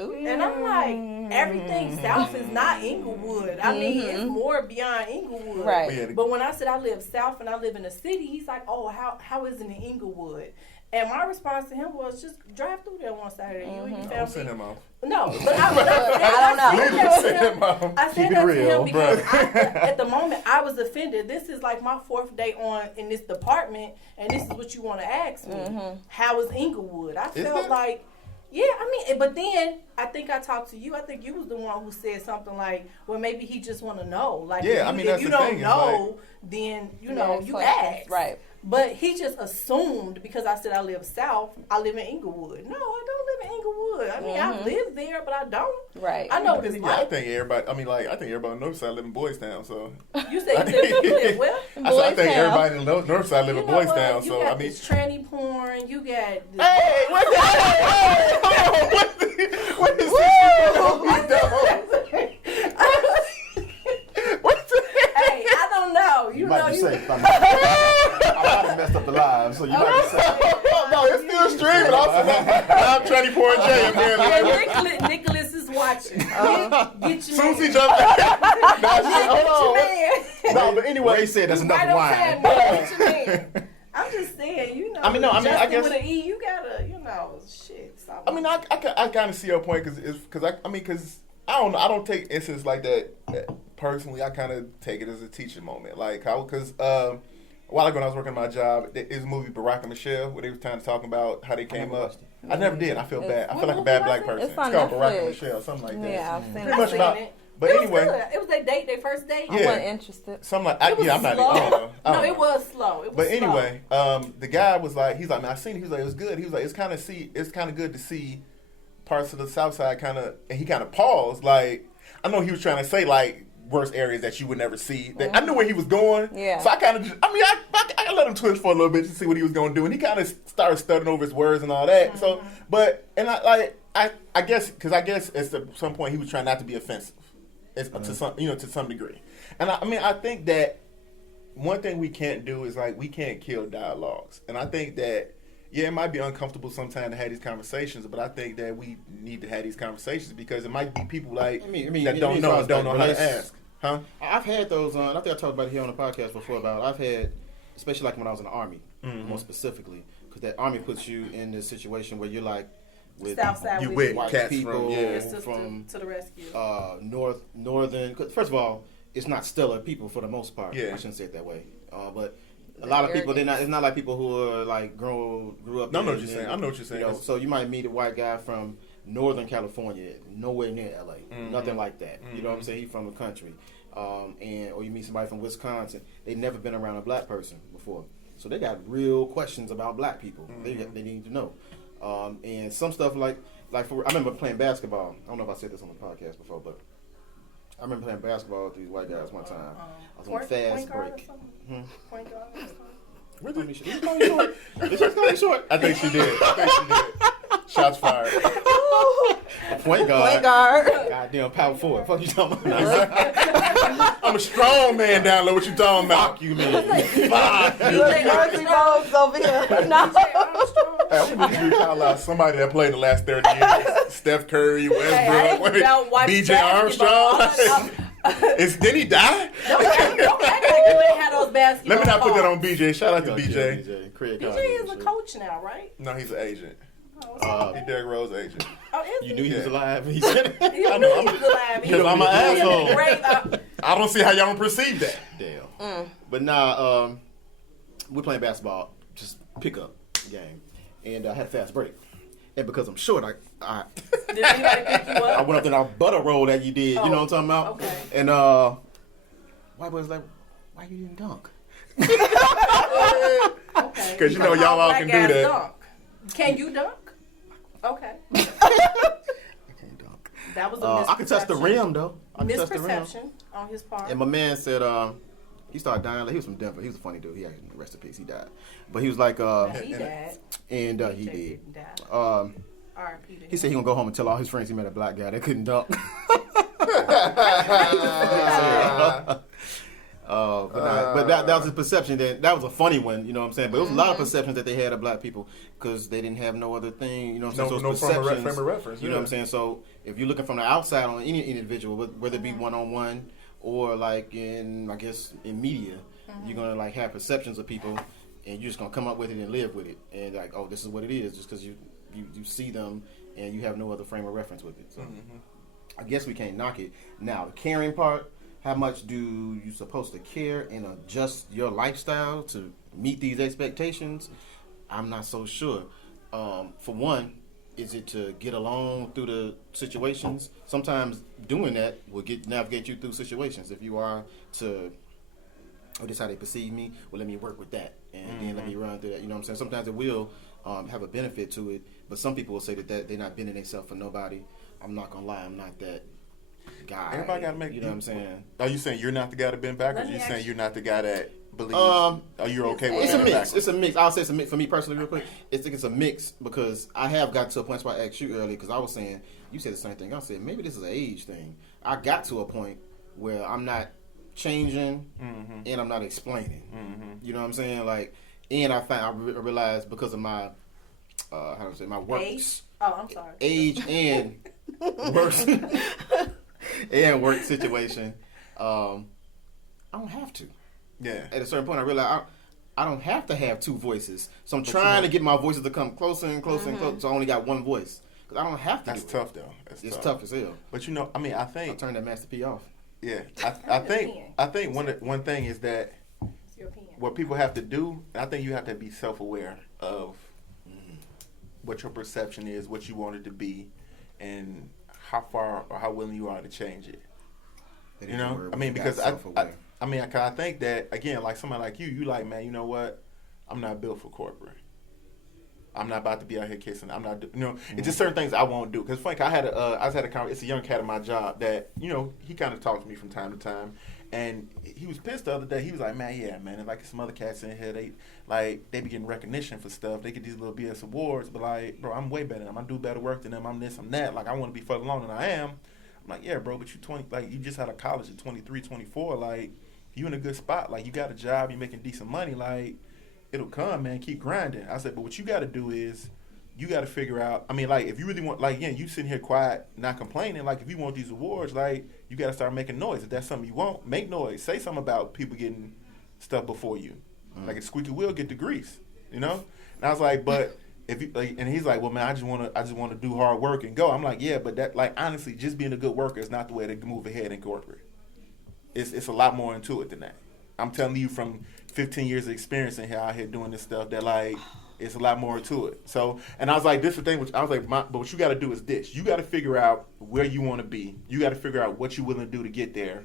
Ooh. And I'm like, everything south is not Inglewood. I mean, it's more beyond Inglewood. Right. Yeah. But when I said I live south and I live in a city, he's like, oh, how is it in Inglewood? And my response to him was just drive through there one Saturday. You and your Don't family. send him off. No, but I said that to him because at the moment I was offended. This is like my 4th day on in this department, and this is what you want to ask me. How is Inglewood? I felt that? like Yeah, I mean, but then I think I talked to you. I think you was the one who said something like, "Well, maybe he just want to know." Like, Yeah, if you don't know, then you know you ask. Right. But he just assumed because I said I live south, I live in Inglewood. No, I don't live in Inglewood. I mean, I live there, but I don't. Right. I know this. I think everybody. I mean, like I think everybody knows I live in Boys Town. So you said you live where? I think everybody in North Side live in Boys Town. So I mean, this tranny porn. You got. This hey, what the hell? What is this? Hey, I don't know. You might know be you. safe. I might have messed up the live, so you might be safe. No, it's still streaming. I'm tranny porn J. Yeah, Nicholas is watching. Get your Susie man. jumped back. Hold on. No, but anyway, Ray said that's enough Right on wine. time, Get your man. I'm just saying, you know. I guess with an E, you gotta, you know, shit. Stop. I mean, I kind of see your point because I don't know. I don't take instances like that personally. I kind of take it as a teaching moment, like how because a while ago when I was working my job, there is a movie Barack and Michelle where they was kind of talking about how they came up. I never did. I feel bad. I feel like a bad black person. It's on called Netflix. Barack and Michelle, something like that. Yeah, I've seen Pretty it. much about. it. But It was anyway, good. It was their first date. I wasn't interested. something like It was I'm not. slow. I don't know. I don't No, know. it was slow. It was But slow. anyway, the guy was like, he's like, man, I seen it. He was like, it was good. He was like, it's kind of good to see parts of the South Side and he kind of paused. Like, I know he was trying to say like worst areas that you would never see. That I knew where he was going. Yeah. So I kind of just, I let him twist for a little bit to see what he was going to do, and he kind of started stuttering over his words and all that. So, I guess at some point he was trying not to be offensive, to some degree. And I think that one thing we can't do is like we can't kill dialogues, and I think that. Yeah, it might be uncomfortable sometimes to have these conversations, but I think that we need to have these conversations because it might be people like that don't know how to ask. Huh? I've had those on. I think I talked about it here on the podcast before. I've had, especially like when I was in the Army, more specifically, because that Army puts you in this situation where you're like with Southside you with with white cats people from to the rescue. northern. 'Cause first of all, it's not stellar people for the most part. Yeah. I shouldn't say it that way, but. A lot of people, it's not like people who are like grew up. No, I know what you're saying. I know what you're saying. So you might meet a white guy from Northern California, nowhere near LA, nothing like that. You know what I'm saying? He's from the country, or you meet somebody from Wisconsin. They've never been around a black person before, so they got real questions about black people. They need to know, and some stuff I remember playing basketball. I don't know if I said this on the podcast before, but. I remember playing basketball with these white guys one time. I was on a fast break. Point guard or something? Really? She's calling short. I think she did. Shots fired. Point guard. Goddamn power forward. Fuck you talking about? I'm a strong man down low. What you talking about? Fuck you, man. Fuck you. over here. No. Hey, I'm gonna need you to call out somebody that played in the last 30 years. Steph Curry, Westbrook, BJ Armstrong. Did he die? Don't act like you ain't had those basketball. Let me not put that on BJ. Shout out to BJ. BJ is a coach now, right? No, he's an agent. Oh, He's Derrick Rose's agent. You knew he was alive. He said it. I know he was alive. Because I'm an asshole. I don't see how y'all don't perceive that. Damn. But nah, we're playing basketball, just pick up game, and I had a fast break. And because I'm short, I did anybody pick you up? I went up there and I butter roll that you did. You know what I'm talking about? Okay. And white boy's like, why you didn't dunk? Okay. Because you know y'all all can do that. Dunk. Can you dunk? Okay. I can't dunk. That was a misperception. I can touch the rim though. Misperception on his part. And my man said, he started dying. Like, he was from Denver. He was a funny dude. He actually, rest in peace, he died. But he was like, he died. And he did. R.I.P. He said he gonna go home and tell all his friends he met a black guy that couldn't dunk. But that was his perception. That was a funny one, you know what I'm saying? But it was a lot of perceptions that they had of black people because they didn't have no other thing, you know what I'm saying? No frame of reference. You know what I'm saying? So if you're looking from the outside on any individual, whether it be one-on-one or like in media, you're gonna like have perceptions of people, and you're just gonna come up with it and live with it, and like, oh, this is what it is, just because you see them and you have no other frame of reference with it. So I guess we can't knock it. Now the caring part, how much do you supposed to care and adjust your lifestyle to meet these expectations? I'm not so sure. For one, Is it to get along through the situations? Sometimes doing that will navigate you through situations. If you are to, this is how they perceive me, well, let me work with that. And then let me run through that. You know what I'm saying? Sometimes it will have a benefit to it. But some people will say that they're not bending themselves for nobody. I'm not going to lie. I'm not that guy. Everybody got to make. You know what I'm saying? Are you saying you're not the guy to bend backwards? Or you saying you're not the guy that believes? You're okay with it's a mix. backwards? It's a mix. I'll say it's a mix for me personally, real quick. It's a mix because I have got to a point. That's why I asked you earlier because I was saying you said the same thing. I said maybe this is an age thing. I got to a point where I'm not changing and I'm not explaining. You know what I'm saying? Like, and I realized because of my my works. Age? Oh, I'm sorry. Age and work and work situation. I don't have to. Yeah. At a certain point, I realized I don't have to have two voices. So I'm trying to get my voices to come closer and closer and closer. So I only got one voice because I don't have to. That's tough though. It's tough as hell. But you know, I mean, I think I'll turn that Master P off. Yeah, I think one thing is that what people have to do. I think you have to be self-aware of what your perception is, what you want it to be, and how far or how willing you are to change it. You know, I mean, because I think that again, like somebody like you like, man, you know what? I'm not built for corporate. I'm not about to be out here kissing. I'm not, it's just certain things I won't do. Because funny, I had a conversation. It's a young cat at my job that, he kind of talks to me from time to time, and he was pissed the other day. He was like, man, and like some other cats in here, they be getting recognition for stuff. They get these little BS awards, but like, bro, I'm way better than them. I do better work than them. I'm this, I'm that. Like, I want to be further along than I am. I'm like, yeah, bro, but you 20, like, you just out of college at 23, 24. Like, you in a good spot. Like, you got a job, you making decent money. Like, it'll come, man. Keep grinding. I said, but what you got to do is you got to figure out. I mean, like, if you really want, like, yeah, you sitting here quiet, not complaining. Like, if you want these awards, like, you got to start making noise. If that's something you want, make noise. Say something about people getting stuff before you. Like, a squeaky wheel get the grease, And I was like, but if you, like, and he's like, well, man, I just want to do hard work and go. I'm like, yeah, but that, like, honestly, just being a good worker is not the way to move ahead in corporate. It's a lot more into it than that. I'm telling you from 15 years of experience in here out here doing this stuff that, like, it's a lot more to it. So, and I was like, this is the thing, I was like, but what you got to do is this. You got to figure out where you want to be. You got to figure out what you're willing to do to get there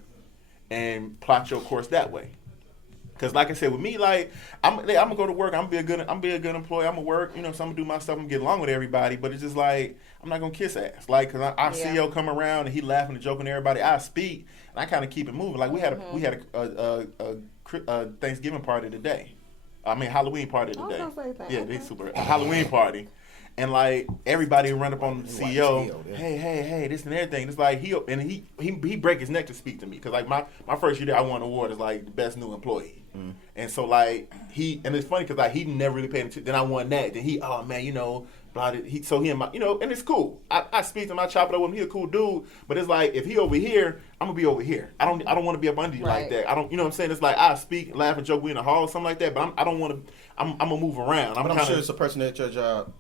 and plot your course that way. Because like I said, with me, like, I'm going to go to work. I'm going to be a good employee. I'm going to work, so I'm going to do my stuff and get along with everybody. But it's just like, I'm not going to kiss ass. Like, because our CEO come around and he laughing and joking to everybody. I speak and I kind of keep it moving. Like, we had a Thanksgiving party today. I mean, Halloween party today. Yeah, they super. A Halloween party. And, like, everybody run up on the CEO. Hey, this and everything. It's like, he break his neck to speak to me. Because, like, my first year there, I won an award as, like, the best new employee. And so, like, and it's funny because, like, he never really paid attention. Then I won that. Then he, oh, man, blah, he and my, and it's cool. I speak to him, I chop it up with him. He a cool dude. But it's like, if he over here, I'm going to be over here. I don't want to be up under you like that. I don't, you know what I'm saying? It's like, I speak, laugh, and joke, we in the hall or something like that. But I don't want to, I'm going to move around. I'm sure it's a person at your job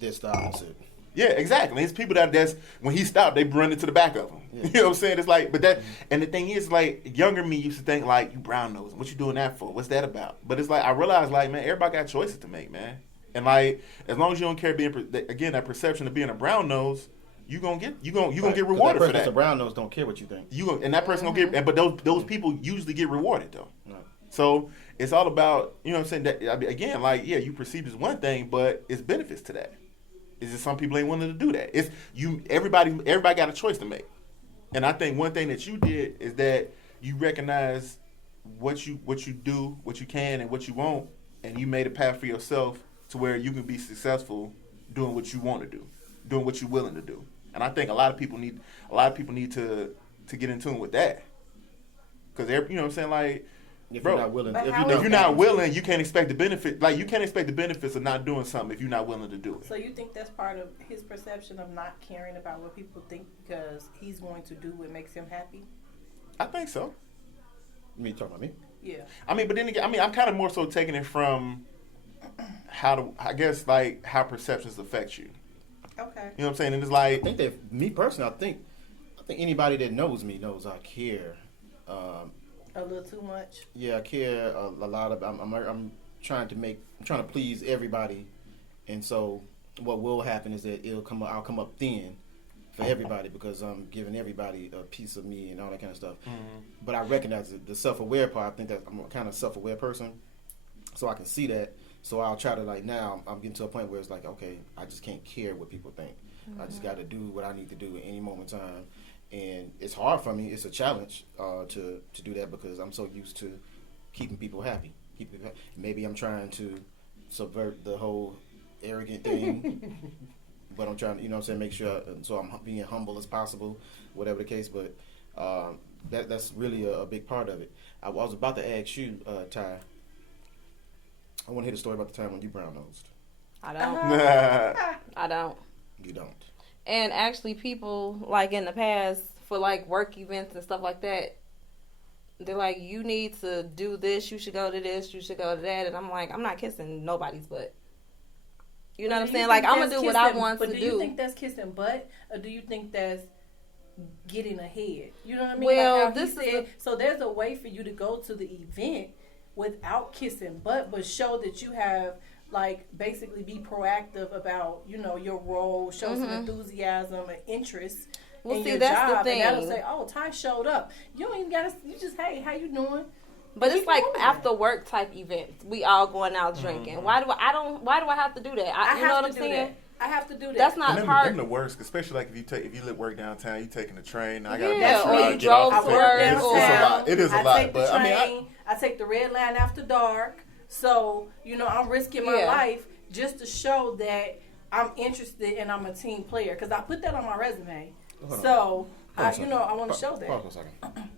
that's the opposite. Yeah, exactly. It's people that's when he stopped, they run into the back of him. Yeah. You know what I'm saying? It's like, but that, and the thing is, like, younger me used to think, like, you brown nose. What you doing that for? What's that about? But it's like, I realized, like, man, everybody got choices to make, man. And like, as long as you don't care again, that perception of being a brown nose, you gonna get rewarded for that. A brown nose don't care what you think. And that person gonna get, but those people usually get rewarded though. Right. So it's all about, you know what I'm saying? That, I mean, again, like, yeah, you perceive as one thing, but it's benefits to that. It's just some people ain't willing to do that. It's everybody got a choice to make. And I think one thing that you did is that you recognize what you do, what you can, and what you won't, and you made a path for yourself to where you can be successful doing what you want to do, doing what you're willing to do. And I think a lot of people need to get in tune with that. Because you know what I'm saying, like, if you're not willing, if you're not willing, you can't expect the benefit. Like, you can't expect the benefits of not doing something if you're not willing to do it. So you think that's part of his perception of not caring about what people think because he's going to do what makes him happy? I think so. You talking about me? Yeah. I mean, but then again, I'm kind of more so taking it from how perceptions affect you. Okay. You know what I'm saying? And it's like, I think that me personally, I think anybody that knows me knows I care. A little too much. Yeah, I care a lot. I'm trying to please everybody, and so what will happen is that I'll come up thin for everybody because I'm giving everybody a piece of me and all that kind of stuff. Mm-hmm. But I recognize the self-aware part. I think that I'm a kind of self-aware person, so I can see that. So I'll try to now I'm getting to a point where it's like, okay, I just can't care what people think. Mm-hmm. I just got to do what I need to do at any moment in time. And it's hard for me. It's a challenge to do that because I'm so used to keeping people happy. Maybe I'm trying to subvert the whole arrogant thing, but I'm trying to, make sure so I'm being humble as possible, whatever the case. But that's really a big part of it. I was about to ask you, Ty. I want to hear the story about the time when you brown nosed. I don't. I don't. You don't. And actually, people in the past for work events and stuff like that, they're like, you need to do this. You should go to this. You should go to that. And I'm like, I'm not kissing nobody's butt. You know what I'm saying? I'm gonna do what I want to do. But do you think that's kissing butt, or do you think that's getting ahead? You know what I mean? Well, so there's a way for you to go to the event without kissing butt, but show that you have basically be proactive about your role, show some enthusiasm and interest in your that's job, the thing. and that'll say, "Oh, Ty showed up." You don't even gotta. You just, hey, how you doing? But it's after work type events. We all going out drinking. Mm-hmm. Why do I have to do that? You know what I'm saying? I have to do that. That's not part. Them the worst, especially if you live work downtown, you taking the train. I got or you drove to work. It's a lot. It is a lot. But I take the red line after dark. So I'm risking my life just to show that I'm interested and I'm a team player because I put that on my resume. So I want to show that. Pause for a second.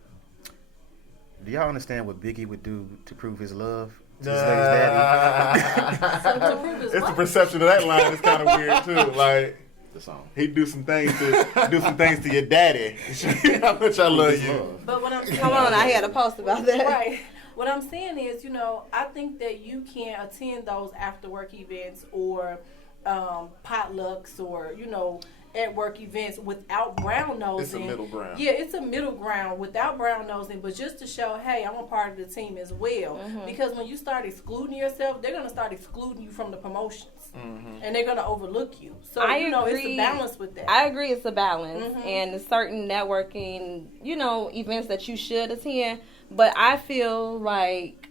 Do y'all understand what Biggie would do to prove his love to his lady's daddy? So to prove his it's the perception of that line is kind of weird too. The song. He'd do some things to your daddy. How much I love you. But what I'm saying, come on, I had a post about that. Right. What I'm saying is, I think that you can attend those after work events or potlucks or at work events without brown nosing. It's a middle ground. Yeah, it's a middle ground without brown nosing, but just to show, hey, I'm a part of the team as well. Mm-hmm. Because when you start excluding yourself, they're going to start excluding you from the promotions. Mm-hmm. And they're going to overlook you. So, it's a balance with that. I agree it's a balance. Mm-hmm. And there's certain networking, events that you should attend. But I feel like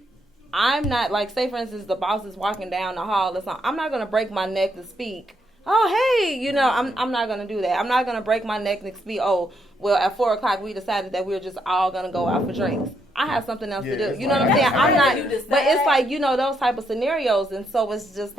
I'm not, say, for instance, the boss is walking down the hall or something. I'm not going to break my neck to speak. Oh, hey, I'm not going to do that. I'm not going to break my neck and speak, oh, well, at 4 o'clock we decided that we were just all going to go out for drinks. I have something else to do. You know what I'm saying? I'm not, but it's those type of scenarios. And so it's just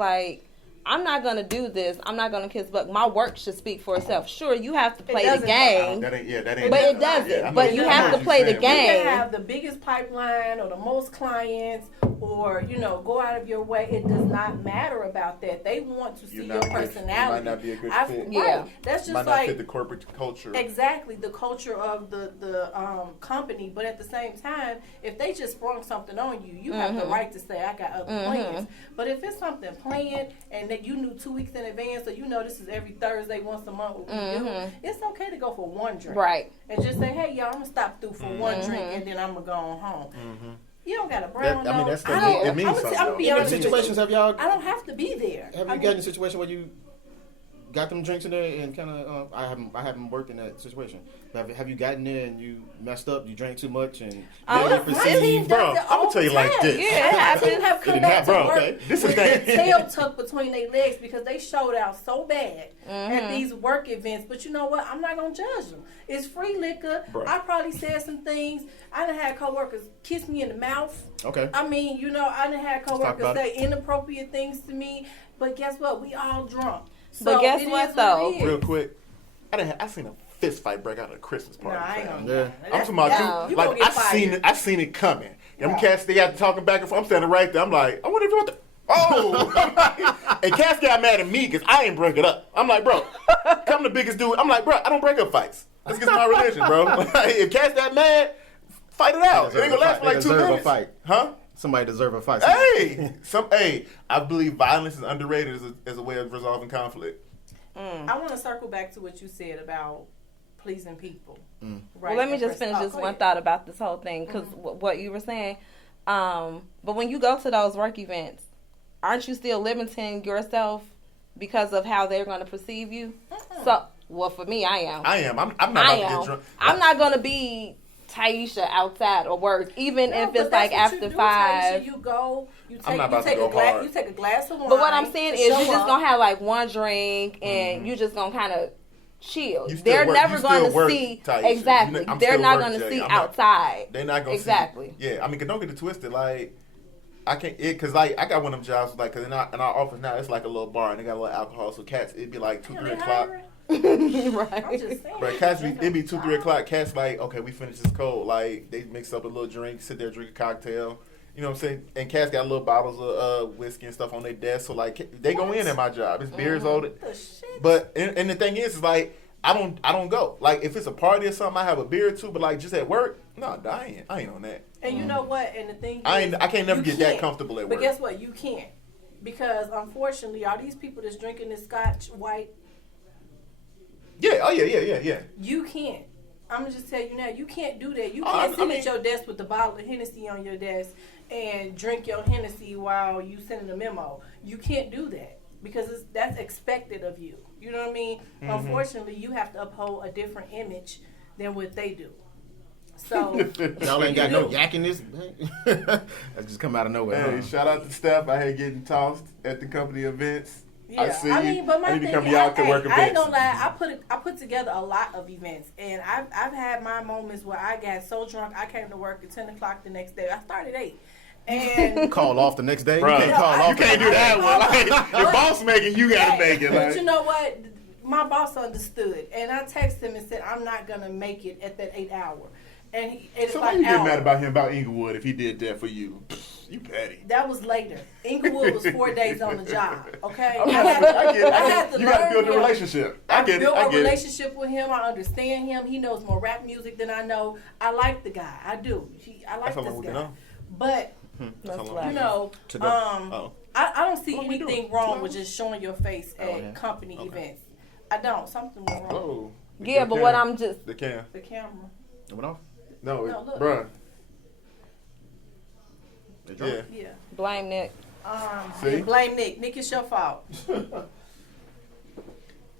I'm not going to do this. I'm not going to kiss butt. My work should speak for itself. Sure, you have to play the game. That ain't but it doesn't. Yeah, but you have to play the game. You can have the biggest pipeline or the most clients or, go out of your way. It does not matter about that. They want to see your personality. Might not be a good fit. Yeah. That's just might not fit the corporate culture. Exactly. The culture of the company. But at the same time, if they just sprung something on you, you have the right to say, I got other plans. But if it's something planned and that you knew 2 weeks in advance, so this is every Thursday, once a month, it's okay to go for one drink. Right. And just say, hey, y'all, I'm going to stop through for one drink, and then I'm going to go on home. You don't got a brown nose. It means something. I'm be honest. Situations have y'all? I don't have to be there. Have you gotten in a situation where you got them drinks in there and kind of? I haven't worked in that situation. Have you gotten there and you messed up? You drank too much and perceived, bro. I'm gonna tell you like this. Yeah, I didn't have come back to work okay. This is with the tail tucked between their legs because they showed out so bad at these work events. But you know what? I'm not gonna judge them. It's free liquor. Bro. I probably said some things. I done had coworkers kiss me in the mouth. Okay. I mean, I done had coworkers say inappropriate things to me. But guess what? We all drunk. So but guess what though? Real quick, I seen a fist fight break out at a Christmas party. No, I ain't gonna. Yeah. I'm talking about you. I seen it coming. Them cats, they got talking back and forth. I'm standing right there. I'm like, I wonder if you want to. Oh! And Cassie got mad at me because I ain't break it up. I'm like, bro, come the biggest dude. I'm like, bro, I don't break up fights. That's against my religion, bro. If Cassie that mad, fight it out. It ain't gonna last for like 2 minutes. Fight. Huh? Somebody deserve a fight. I believe violence is underrated as a way of resolving conflict. I want to circle back to what you said about pleasing people. Right? Well, let me just finish this one thought about this whole thing because what you were saying. But when you go to those work events, aren't you still limiting yourself because of how they're going to perceive you. So, well, for me, I am. I'm not about to get drunk. I'm not going to be Taisha outside or work, even if it's like after 5. You go, you take a glass of wine. But what I'm saying is, you're just gonna have like one drink, and you're just gonna kind of chill. They're never going to see exactly. They're not going to see outside. They're not going to exactly. See. Yeah, I mean, don't get it twisted. Like, I can't because like I got one of them jobs like because in our office now it's like a little bar and they got a little alcohol. So cats, it'd be like 2-3 o'clock. Right. I'm just saying. But cats, it'd be 2-3 o'clock. Cats like, okay, we finished this cold. Like they mix up a little drink, sit there, drink a cocktail. You know what I'm saying? And cats got little bottles of whiskey and stuff on their desk. So like they go in at my job. It's beers older. But and the thing is like I don't go. Like if it's a party or something, I have a beer or two. But like just at work, no, I ain't on that. And you know what? And the thing is, I can't never get that comfortable at work. But guess what? You can't. Because unfortunately, all these people that's drinking this Scotch white. Yeah. Oh yeah. You can't. I'm gonna just tell you now. You can't do that. You can't sit at your desk with the bottle of Hennessy on your desk and drink your Hennessy while you sending a memo. You can't do that because that's expected of you. You know what I mean? Mm-hmm. Unfortunately, you have to uphold a different image than what they do. So y'all ain't got no yak in this. That just come out of nowhere. Hey, shout out to Steph. I had getting tossed at the company events. Yeah, I mean, but my thing, I ain't gonna lie. I put together a lot of events, and I've had my moments where I got so drunk I came to work at 10 o'clock the next day. I started at 8. And call off the next day. Bruh, you can't call off. You can't do that one. Like, your boss making, you gotta make it. Like. But you know what? My boss understood, and I texted him and said I'm not gonna make it at that 8 hour. And so why you get mad about him about Inglewood if he did that for you? You petty. That was later. Inglewood was 4 days on the job. Okay, I get it. You got to build a relationship. I get it. I built a relationship with him. I understand him. He knows more rap music than I know. I like the guy. I do. I like this guy. But you know, I don't see anything wrong with just showing your face at company events. I don't. Something wrong. Oh, yeah, but what I'm just the camera. It went off. No, bruh. Yeah. Blame Nick. Blame Nick. Nick, it's your fault.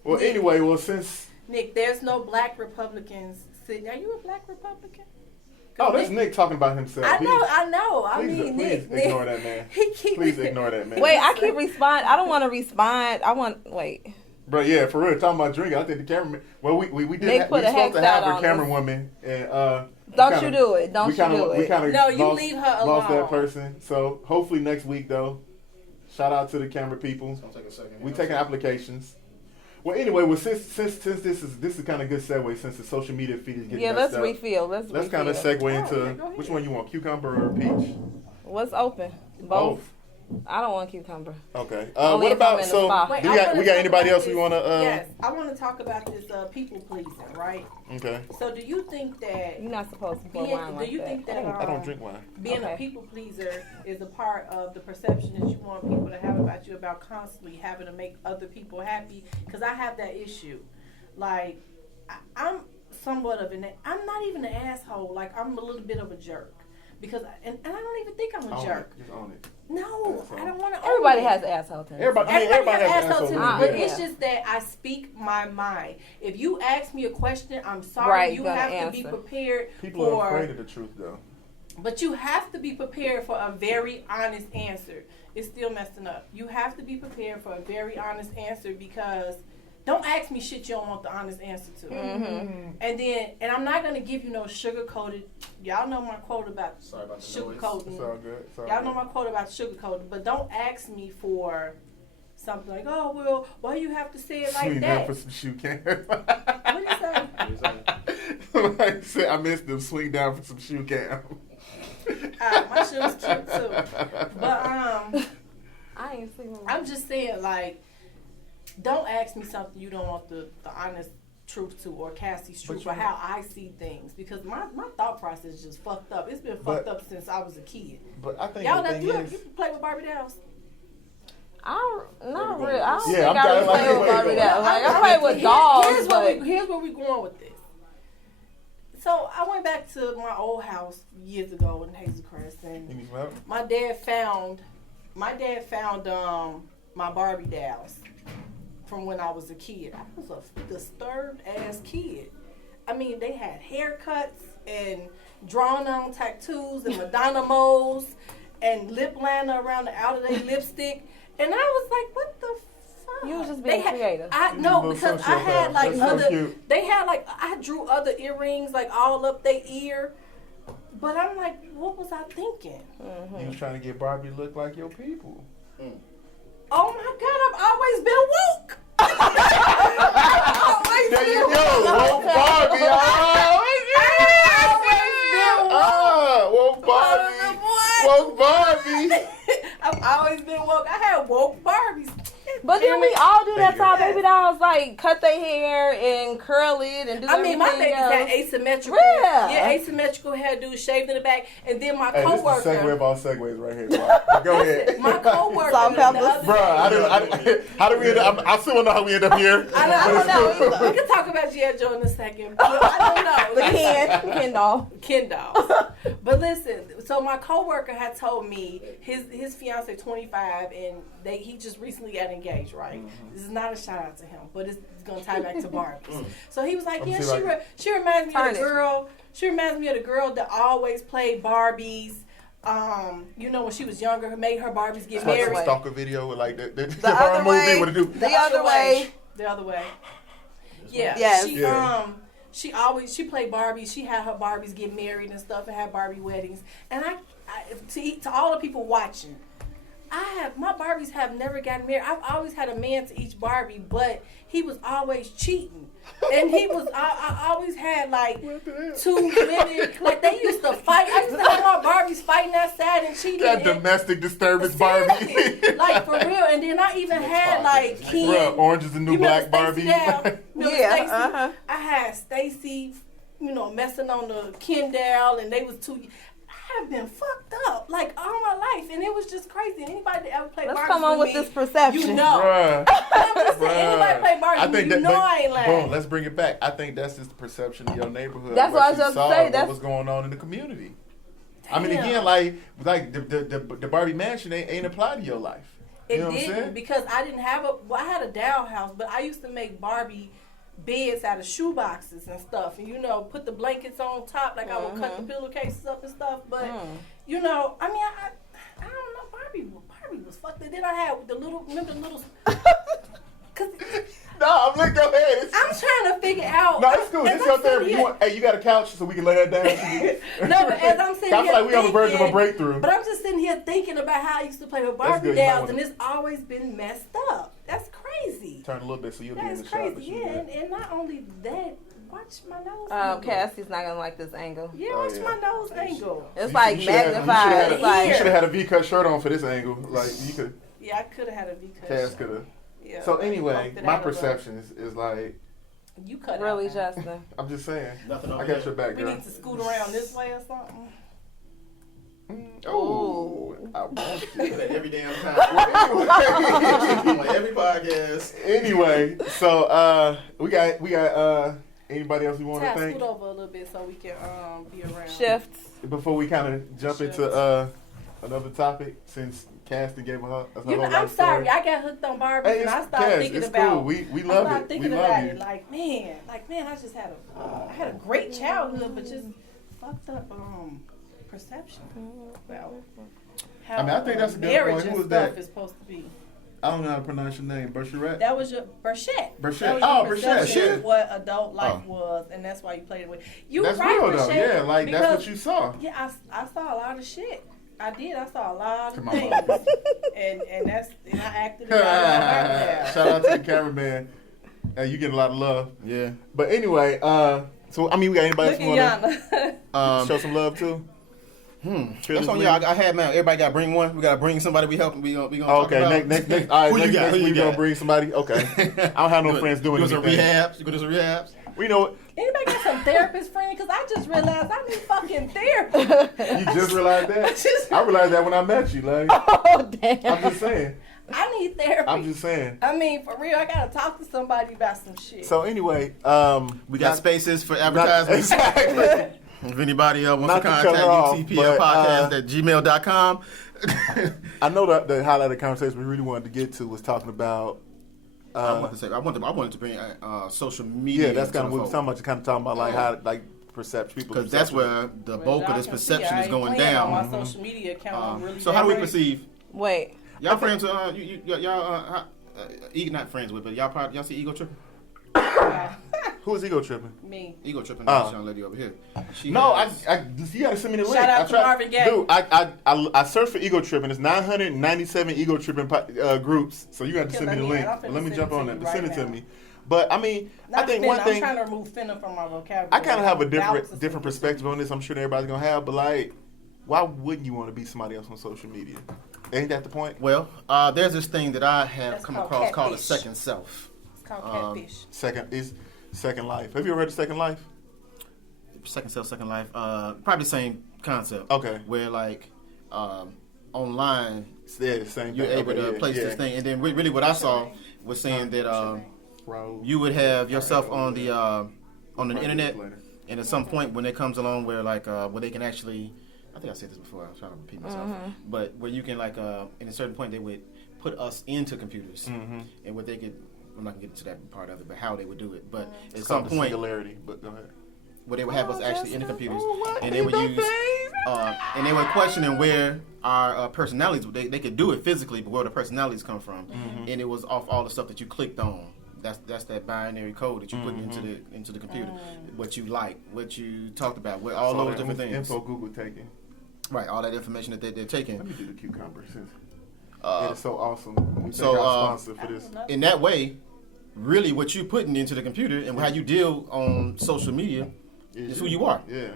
Well, Nick, anyway, since Nick, there's no black Republicans sitting. Are you a black Republican? Oh, that's Nick talking about himself. I know. Please ignore that man. Please ignore that man. Wait, I keep respond. I don't want to respond. Wait. Bro, yeah, for real. Talking about drinking, I think the cameraman. Well, we did. We supposed to have a camera woman, and don't you do it. Don't you do it. We kind of leave her alone. Lost that person. So hopefully next week though. Shout out to the camera people. It's gonna take a second. We taking applications. Well, anyway, since this is kind of good segue since the social media feed is getting let's up, refill. Let's kind of segue into which one you want, cucumber or peach? What's open? Both. I don't want cucumber. Okay. What about we got anybody else we want to? Yes, I want to talk about this people pleasing, right? Okay. So do you think that you're not supposed to pour wine like that? Do you think that I don't drink wine. Being a people pleaser is a part of the perception that you want people to have about you, about constantly having to make other people happy? Because I have that issue. Like I'm somewhat of I'm not even an asshole. Like I'm a little bit of a jerk. Because and I don't even think I'm a jerk. Just own it. No, I don't want to. Everybody has asshole tendencies. Everybody has asshole tendencies, but it's just that I speak my mind. If you ask me a question, I'm sorry. Right, you have to be prepared. People are afraid of the truth, though. But you have to be prepared for a very honest answer. It's still messing up. You have to be prepared for a very honest answer because. Don't ask me shit you don't want the honest answer to. Mm-hmm. And I'm not going to give you no sugar-coated. Y'all know my quote about sugar-coating. It's all good. Y'all know my quote about sugar-coating. But don't ask me for something like, oh, well, why you have to say it like swing that? Down for some shoe cam. What you say? I missed them. Swing down for some shoe cam. My shoe's cute, too. But, I ain't seen one. I'm just saying, like, don't ask me something you don't want the honest truth to or Cassie's truth or how I see things because my thought process is just fucked up. It's been fucked up since I was a kid. But I think you play with Barbie dolls? I don't really. I don't think I really play with Barbie dolls. Like I play with dolls. Here's where we going with this. So I went back to my old house years ago in Hazelcrest, and my dad found my Barbie dolls. from when I was a kid. I was a disturbed ass kid. I mean, they had haircuts and drawn on tattoos and Madonna moles and lip liner around the out of their lipstick. And I was like, what the fuck? You was just being creative. I know, because I had like That's so other, cute. they had like, I drew other earrings like all up their ear. But I'm like, what was I thinking? You was trying to get Barbie to look like your people. Oh my God, I've always been woke. Always There been you go. woke. Woke Barbie. Woke Woke Barbie. I've always been woke. I had woke Barbies. But then we all do that to our Yes. baby dolls, like cut their hair and curl it and do I mean, my everything babies else. had asymmetrical. Yeah. Asymmetrical hairdo, shaved in the back, and then my Hey, this is the segue coworker. of all segues right here, bro. Go ahead. My coworker. Salt the peppers. other Bruh, how did we end up? I still don't know how we end up here. I don't know. We can talk about G.I. Joe in a second. But I don't know. The Ken doll. Ken dolls. But listen, so my coworker had told me his fiance 25 and he just recently got engaged, right? This is not a shout out to him, but it's gonna tie back to Barbies. So he was like, yeah, she reminds me of the girl. She reminds me of the girl that always played Barbies. You know, when she was younger, made her Barbies get Like married. some stalker video with like the other horror way. movie. What it do? The other way. The other way. Yeah. Yes. She played Barbies. She had her Barbies get married and stuff and had Barbie weddings. And to all the people watching, my Barbies have never gotten married. I've always had a man to each Barbie, but he was always cheating. And I always had like 2 women, like they used to fight. I used to have my Barbies fighting outside and cheating. That domestic disturbance Barbie. Seriously, like for real. And then I even had like Ken. Bruh, Orange is the New Black Barbie. Yeah, I had Stacy, messing on the Ken doll, and they was too. I have been fucked up like all my life, and it was just crazy. Anybody that ever played Let's Barbies come on with me, this perception. you know. Bruh. I'm just saying, anybody play Barbies, I think I ain't lying. boom, let's bring it back. I think that's just the perception of your neighborhood. That's what I was you just saw say, what that's- was going on in the community. I mean, Damn. again, like the Barbie mansion ain't applied to your life. You know what I'm It saying? didn't, because I didn't have I had a doll house, but I used to make Barbie beds out of shoe boxes and stuff, and put the blankets on top, like I would cut the pillowcases up and stuff. But I mean, I don't know, Barbie was fucked. And then I had remember the little. Cause No, I'm looking at your head. I'm trying to figure out. No, it's cool. as It's I'm your sitting therapy. here- You got a couch so we can lay that down. No, but as I'm sitting I here feel like we on the verge of a thinking- breakthrough. But I'm just sitting here thinking about how I used to play with That's Barbie good. You might dolls, wanna- and it's always been messed up. That's crazy. Turn a little bit so you'll be in That's the shot. but crazy. you Yeah, good. and not only that, watch my nose. angle. Cassie's not gonna like this angle. Yeah, Oh, watch yeah. my nose angle. It's You like should have- magnified. It's like You should have had a V-cut shirt on for this angle. Like you could, Yeah, I could have had a V cut. Cass could have. Yeah. So anyway, Bumped it my out of a- perception is like, You cut really, out. now. Justin. I'm just saying. Nothing I over got here. your back, We girl. need to scoot around this way or something. Oh, I want Do you. that every damn time. Anyway, On every podcast. anyway, so we got anybody else we want to Tab, thank scoot over a little bit so we can be around. Shifts. before we kind of jump Sure. into another topic since Cassie gave her You whole know, I'm life sorry. story. I got hooked on Barbies, Hey, and I it's, started Cass, thinking it's about. cool. We I love started it. thinking We about love it. you. Like man, I just had I had a great childhood, but just fucked up perception about how I mean, I think that's a good marriage point. Who and was stuff that? is supposed to be. I don't know how to pronounce your name, Bercheret. That was your Burchette. Burchette. That was Oh, your Burchette, perception yeah. of what adult life Oh. was, and that's why you played it with. You That's right, real though. Burchette, Yeah, like that's because- what you saw. Yeah, I saw a lot of shit. I did. I saw a lot Come of on, things, Mama. and I acted it out. Shout out to the cameraman. You getting a lot of love. Yeah. But anyway, so I mean, we got anybody Look else at want Yana. to show some love to? That's on y'all. I had, man. Everybody got to bring one. We got to bring somebody we helping. We gonna talk Okay, about. next. All right, Who you next, got? next Who we you gonna got? bring somebody. Okay, I don't have no friends doing You go to anything. rehabs. You go to some rehabs. We know what. Anybody got some therapist friend? Because I just realized I need fucking therapy. You just realized that? I realized that when I met you, like. Oh damn. I'm just saying. I need therapy. I'm just saying. I mean, for real, I gotta talk to somebody about some shit. So anyway, We got spaces for not- advertisements. Exactly. If anybody wants Not to to cut contact her off, UTPLpodcast at gmail.com. I know that the highlight of the conversation we really wanted to get to was talking about I wanted to bring social media. Yeah, that's kind of what we're fold. talking about. You're kind of talking about like how like perception people. Because that's where the bulk of this perception is going down. On my social media account, really so how do we perceive? Wait. Y'all friends? Y'all not friends with, but y'all see ego tripping? Who is ego tripping? Me. Ego tripping. This young lady over here. You gotta send me the link. Shout out to Marvin Gaye. Dude, I searched for ego tripping. It's 997 ego tripping groups. So you got to send me the link. Let me jump on that. Send it to me. But I mean, I think one thing. I'm trying to remove finna from my vocabulary. I kind of have a different perspective on this. I'm sure everybody's gonna have, but like, why wouldn't you want to be somebody else on social media? Ain't that the point? Well, there's this thing that I have come across called a second self. It's called catfish. Second life. Have you ever heard of Second Life? Second self, second life. Probably the same concept. Okay. Where like online, Yeah, same. you're able to place this thing, and then really what I saw was saying that you would have yourself on the internet, and at some point when it comes along where like where they can actually, I think I said this before. I'm trying to repeat myself, but where you can like in a certain point they would put us into computers, and what they could. I'm not gonna get into that part of it, but how they would do it. But at some point, singularity. But go ahead. Where they would have us actually in the computers, and they would use, and they were questioning where our personalities. They could do it physically, but where the personalities come from, and it was off all the stuff that you clicked on. That's that binary code that you put into the computer. What you like, what you talked about, what all those different things. Info Google taking. Right, all that information that they're taking. Let me do the cucumber since it's so awesome. We So sponsor for this. in that way, really, what you putting into the computer and how you deal on social media is who you are. Yeah.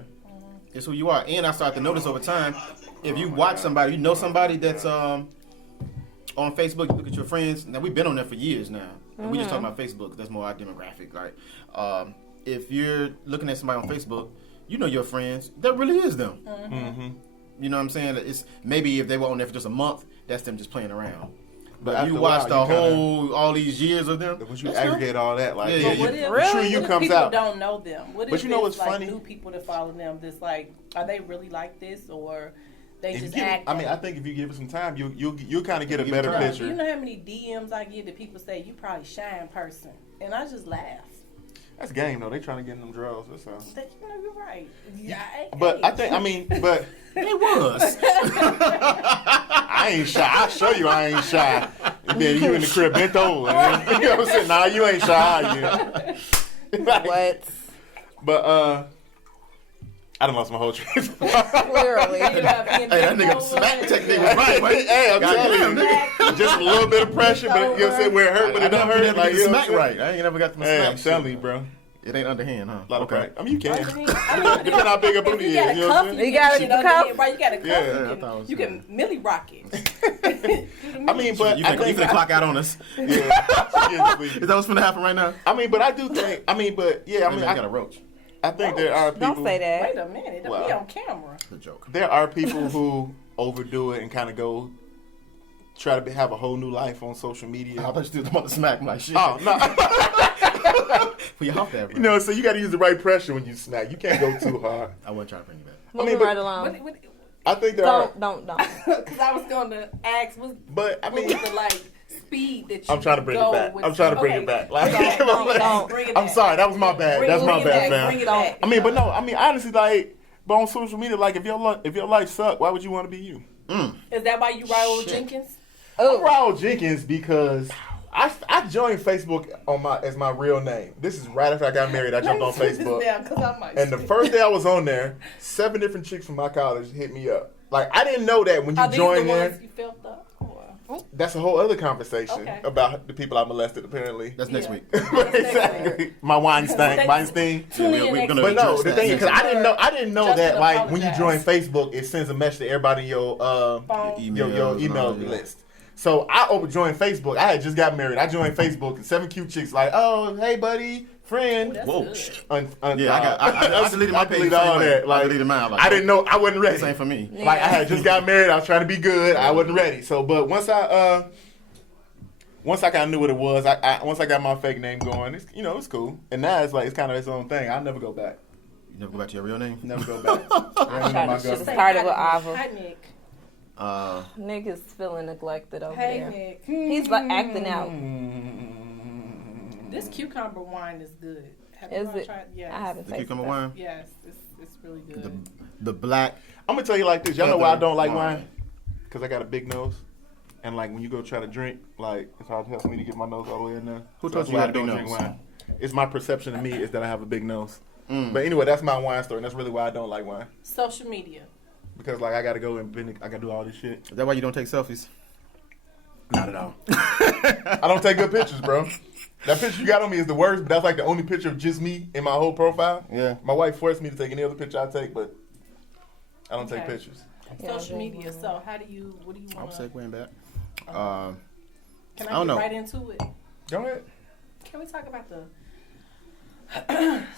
It's who you are. And I started to notice over time, if you watch somebody, you know somebody that's on Facebook, you look at your friends. Now, we've been on there for years now. And we just talking about Facebook. That's more our demographic. Like, if you're looking at somebody on Facebook, you know your friends. That really is them. You know what I'm saying? It's maybe if they were on there for just a month, that's them just playing around. But you watch all these years of them. Once you aggregate all that, like, What if you comes people out. don't know them? What But if you know it's what's like funny? new people that follow them? That's like, are they really like this, or they If you just give it, act? I mean, I think if you give it some time, you'll kind of get a better Bro, picture. you know how many DMs I get that people say you probably shy in person, and I just laugh. That's game though. They trying to get in them draws. That's all. That, you're right. Yeah, But I think, but It was. I ain't shy. I'll show you I ain't shy. And then you in the crib bent over. You know what I'm saying? Nah, you ain't shy. You. What? But I done lost my whole train. Clearly. Hey, that nigga smack technique was right, right? Hey, I'm telling you, just a little bit of pressure, but you know what I'm saying, where it hurt, but it don't hurt. Like, you know smack right. I ain't never got the Hey, smack. I'm telling you, bro. It ain't underhand, huh? A lot of pressure. I mean, you can. I mean, Depending on how big a booty is. You know what I'm saying? You got shit a under cuff? it, right? You got a cuff. Yeah, you can Millie rock it. I mean, but You I finna think, clock out on us. yeah, Is that what's finna happen right now? I mean, but I do think. I mean, but yeah, I mean, I got a roach. I think there are people. Don't say that. Wait a minute, don't be Wow. on camera. It's a joke. There are people who overdo it and kind of go try to have a whole new life on social media. I thought you was about to smack me like shit. Oh no. Put your off there, bro. You know, so you got to use the right pressure when you smack. You can't go too hard. I wasn't trying to bring you back. Moving but- right along. I think there are. Don't. Because I was going to ask, But I what mean, was the like speed that you I'm trying to bring it go back. with- I'm trying to bring okay. it back. Like, Don't. Bring it I'm back. sorry, that was my bad. That's my Bring it bad, back. Bring fam. it back. I mean, but no, I mean, honestly, like, but on social media, like, if your life sucked, why would you want to be you? Is that why you ride with Jenkins? I'm Raul Jenkins because I joined Facebook as my real name. This is right after I got married. I jumped on Facebook. And the first day I was on there, 7 different chicks from my college hit me up. Like, I didn't know that when you Are these join the there. ones you felt up? Or? That's a whole other conversation Okay. about the people I molested, apparently. That's next Yeah. week. Exactly. My Weinstein. Tune in we're next gonna week. But no, address the that thing is, next because I didn't know Just that, to like, when you join apologize. Facebook, it sends a message to everybody in your Phone. your email list. So I joined Facebook. I had just got married. I joined Facebook. 7 cute chicks like, oh, hey, buddy, friend. That's Whoa, good. shit. Yeah, I deleted my page. deleted all same way. that. Like, I deleted mine. Like, I didn't know. I wasn't ready. This ain't for me. Like, I had just got married. I was trying to be good. I wasn't ready. So, but once I kind of knew what it was, once I got my fake name going, it's, it's cool. And now it's like, it's kind of its own thing. I'll never go back. You never go back to your real name? Never go back. I tried to shit Say started with hi, Ava. Hi, Nick. Nick is feeling neglected over Hey, there. Nick. He's like acting out. This cucumber wine is good. Have you Is all it? tried? Yes. I haven't The tasted cucumber that. wine. Yes, it's really good. The black. I'm gonna tell you like this. Y'all know why I don't like Wine. wine? Because I got a big nose. And like when you go try to drink, like it's hard for me to get my nose all the way in there. Who So told that's you why you I had a big don't drink nose? wine. It's my perception of me is that I have a big nose. But anyway, that's my wine story, and that's really why I don't like wine. Social media. Because like I gotta go and I gotta do all this shit. Is that why you don't take selfies? Not at all. I don't take good pictures, bro. That picture you got on me is the worst, but that's like the only picture of just me in my whole profile. Yeah. My wife forced me to take any other picture I take, but I don't take Okay. pictures. Social media. So what do you I'm want to... segueing back. Can I I don't get know. right into it? Go ahead. Can we talk about the...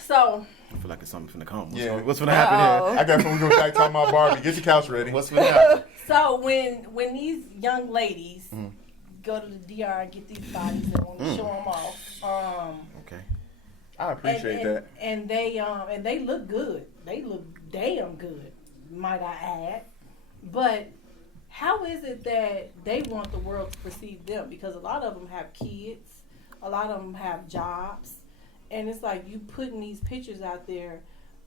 So... I feel like it's something finna come. Yeah. What's finna happen here? I got something we're gonna talk about Barbie. Get your couch ready. What's finna happen? So when these young ladies go to the DR and get these bodies and want to show them off, Okay. I appreciate that. and they look good. They look damn good, might I add. But how is it that they want the world to perceive them? Because a lot of them have kids, a lot of them have jobs, and it's like you putting these pictures out there.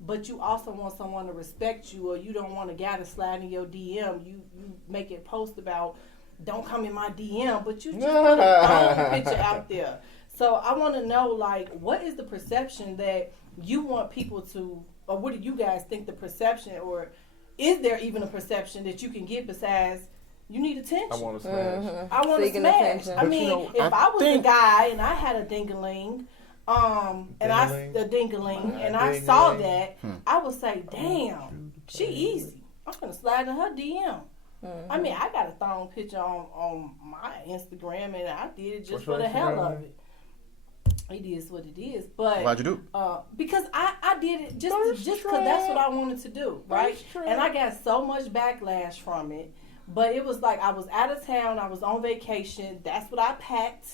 But you also want someone to respect you, or you don't want a guy to slide in your DM. You make it post about, don't come in my DM, but you just put a phone picture out there. So I want to know, like, what is the perception that you want people to, or what do you guys think the perception, or is there even a perception that you can get besides you need attention? I want to smash. I want to Seeking smash. attention. I But mean, you know, if I was a think- guy and I had a dingaling, and I saw that, I would say, "Damn, she easy. I'm gonna slide in her DM." I mean, I got a thong picture on my Instagram, and I did it just What's for your the hell Instagram? of it. It is what it is, but Why'd you do? because I did it just because that's what I wanted to do, right? And I got so much backlash from it. But it was like I was out of town, I was on vacation. That's what I packed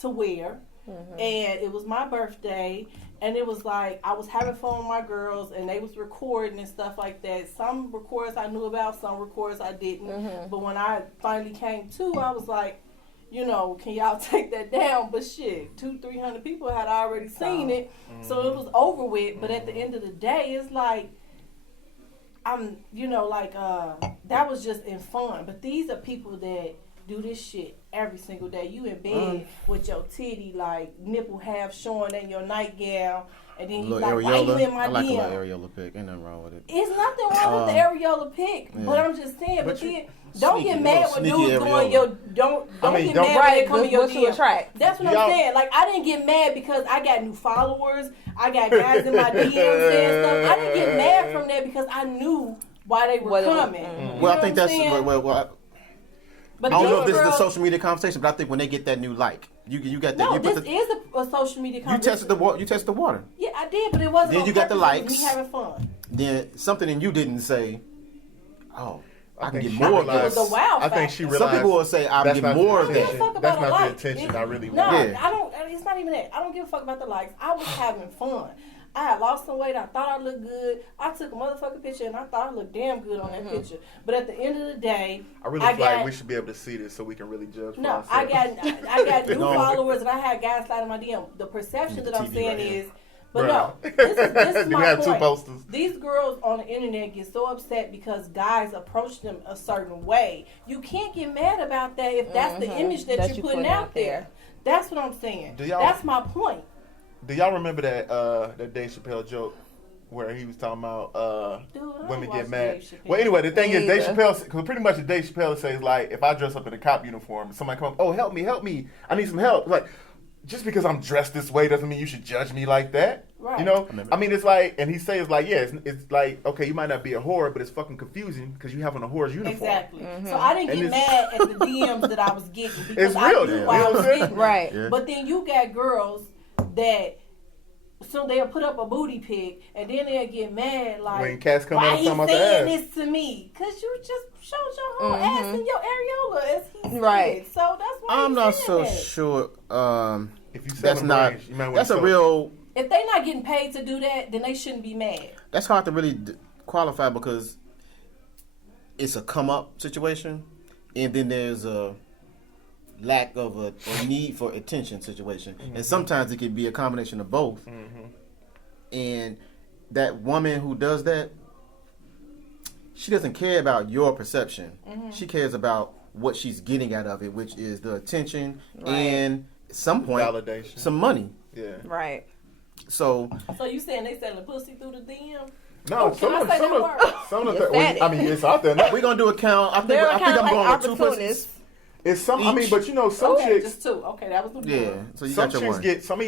to wear, and it was my birthday. And it was like I was having fun with my girls, and they was recording and stuff like that. Some records I knew about, some records I didn't. But when I finally came to, I was like, you know, can y'all take that down? But shit, 200-300 people had already seen it, so it was over with. But at the end of the day, it's like that was just in fun. But these are people that do this shit every single day. You in bed with your titty like nipple half showing in your nightgown, and then you like, why you in my I like a DM? little areola pic. Ain't nothing wrong with it. It's nothing wrong with the areola pic, yeah. but I'm just saying. But you- then don't sneaky, get mad when sneaky dudes go in areola. your don't I mean, get don't- mad when they come in your What to DM. attract. That's what Y'all- I'm saying. Like I didn't get mad because I got new followers. I got guys in my DMs saying stuff. I didn't get mad from that because I knew why they were What it was- coming. You Well, know I think what I'm that's saying? But I don't know these if this is the girls- social media conversation, but I think when they get that new like, you got that. No, you this put the, is a social media you conversation. tested the water. You tested the water. Yeah, I did, but it wasn't. Then on you got the purpose. It was likes. Me having fun. Then something in you didn't say, "Oh, I can think get she more of realized- It was a wow I think factor. she Some realized. Some people will say, "I'll that's get not more the of I don't that." give a fuck That's about the not the likes. attention I really No, want. Yeah. I don't. It's not even that. I don't give a fuck about the likes. I was having fun. I had lost some weight. I thought I looked good. I took a motherfucking picture, and I thought I looked damn good on that picture. But at the end of the day, I really feel like we should be able to see this so we can really judge. For no, I got new No. followers, and I had guys sliding my DM. The perception that I'm TV saying right here. is, but Bruh. no, this is We my had two point. posters. These girls on the internet get so upset because guys approach them a certain way. You can't get mad about that if that's the image that you're putting out there. That's what I'm saying. Do y'all- That's my point. Do y'all remember that Dave Chappelle joke where he was talking about Dude, I don't women watch get mad? Dave Chappelle. Well, anyway, the thing Me is, Dave either. Chappelle, because pretty much Dave Chappelle says like, if I dress up in a cop uniform, and somebody come up, oh help me, I need some help. Like, just because I'm dressed this way doesn't mean you should judge me like that. Right. You know, I mean, it's like, and he says like, yeah, it's like, okay, you might not be a whore, but it's fucking confusing because you have on a whore's uniform. Exactly. So I didn't And get it's- mad at the DMs that I was getting because It's I real, knew yeah. why You know I what was I'm saying? getting. Right. Yeah. But then you got girls that. So they'll put up a booty pic and then they'll get mad like, When cats come why out he talking about the saying ass? this to me? Because you just showed your whole ass and your areola as he said. Right. So that's why I'm he's not saying so that. sure. If you That's not. That's a real. If they not getting paid to do that, then they shouldn't be mad. That's hard to really qualify because it's a come up situation, and then there's a lack of a need for attention situation, and sometimes it can be a combination of both. And that woman who does that, she doesn't care about your perception. She cares about what she's getting out of it, which is the attention and at some point validation, some money. Yeah. Right. So you saying they selling pussy through the DM? No, some of the Yes, I mean, it's out there. We're gonna do a count. I think I'm going with 2 pussies. It's some. I mean, Each. but you know, some Okay, chicks. just 2. Okay, that was the Yeah. one. So you Some got your chicks one. get some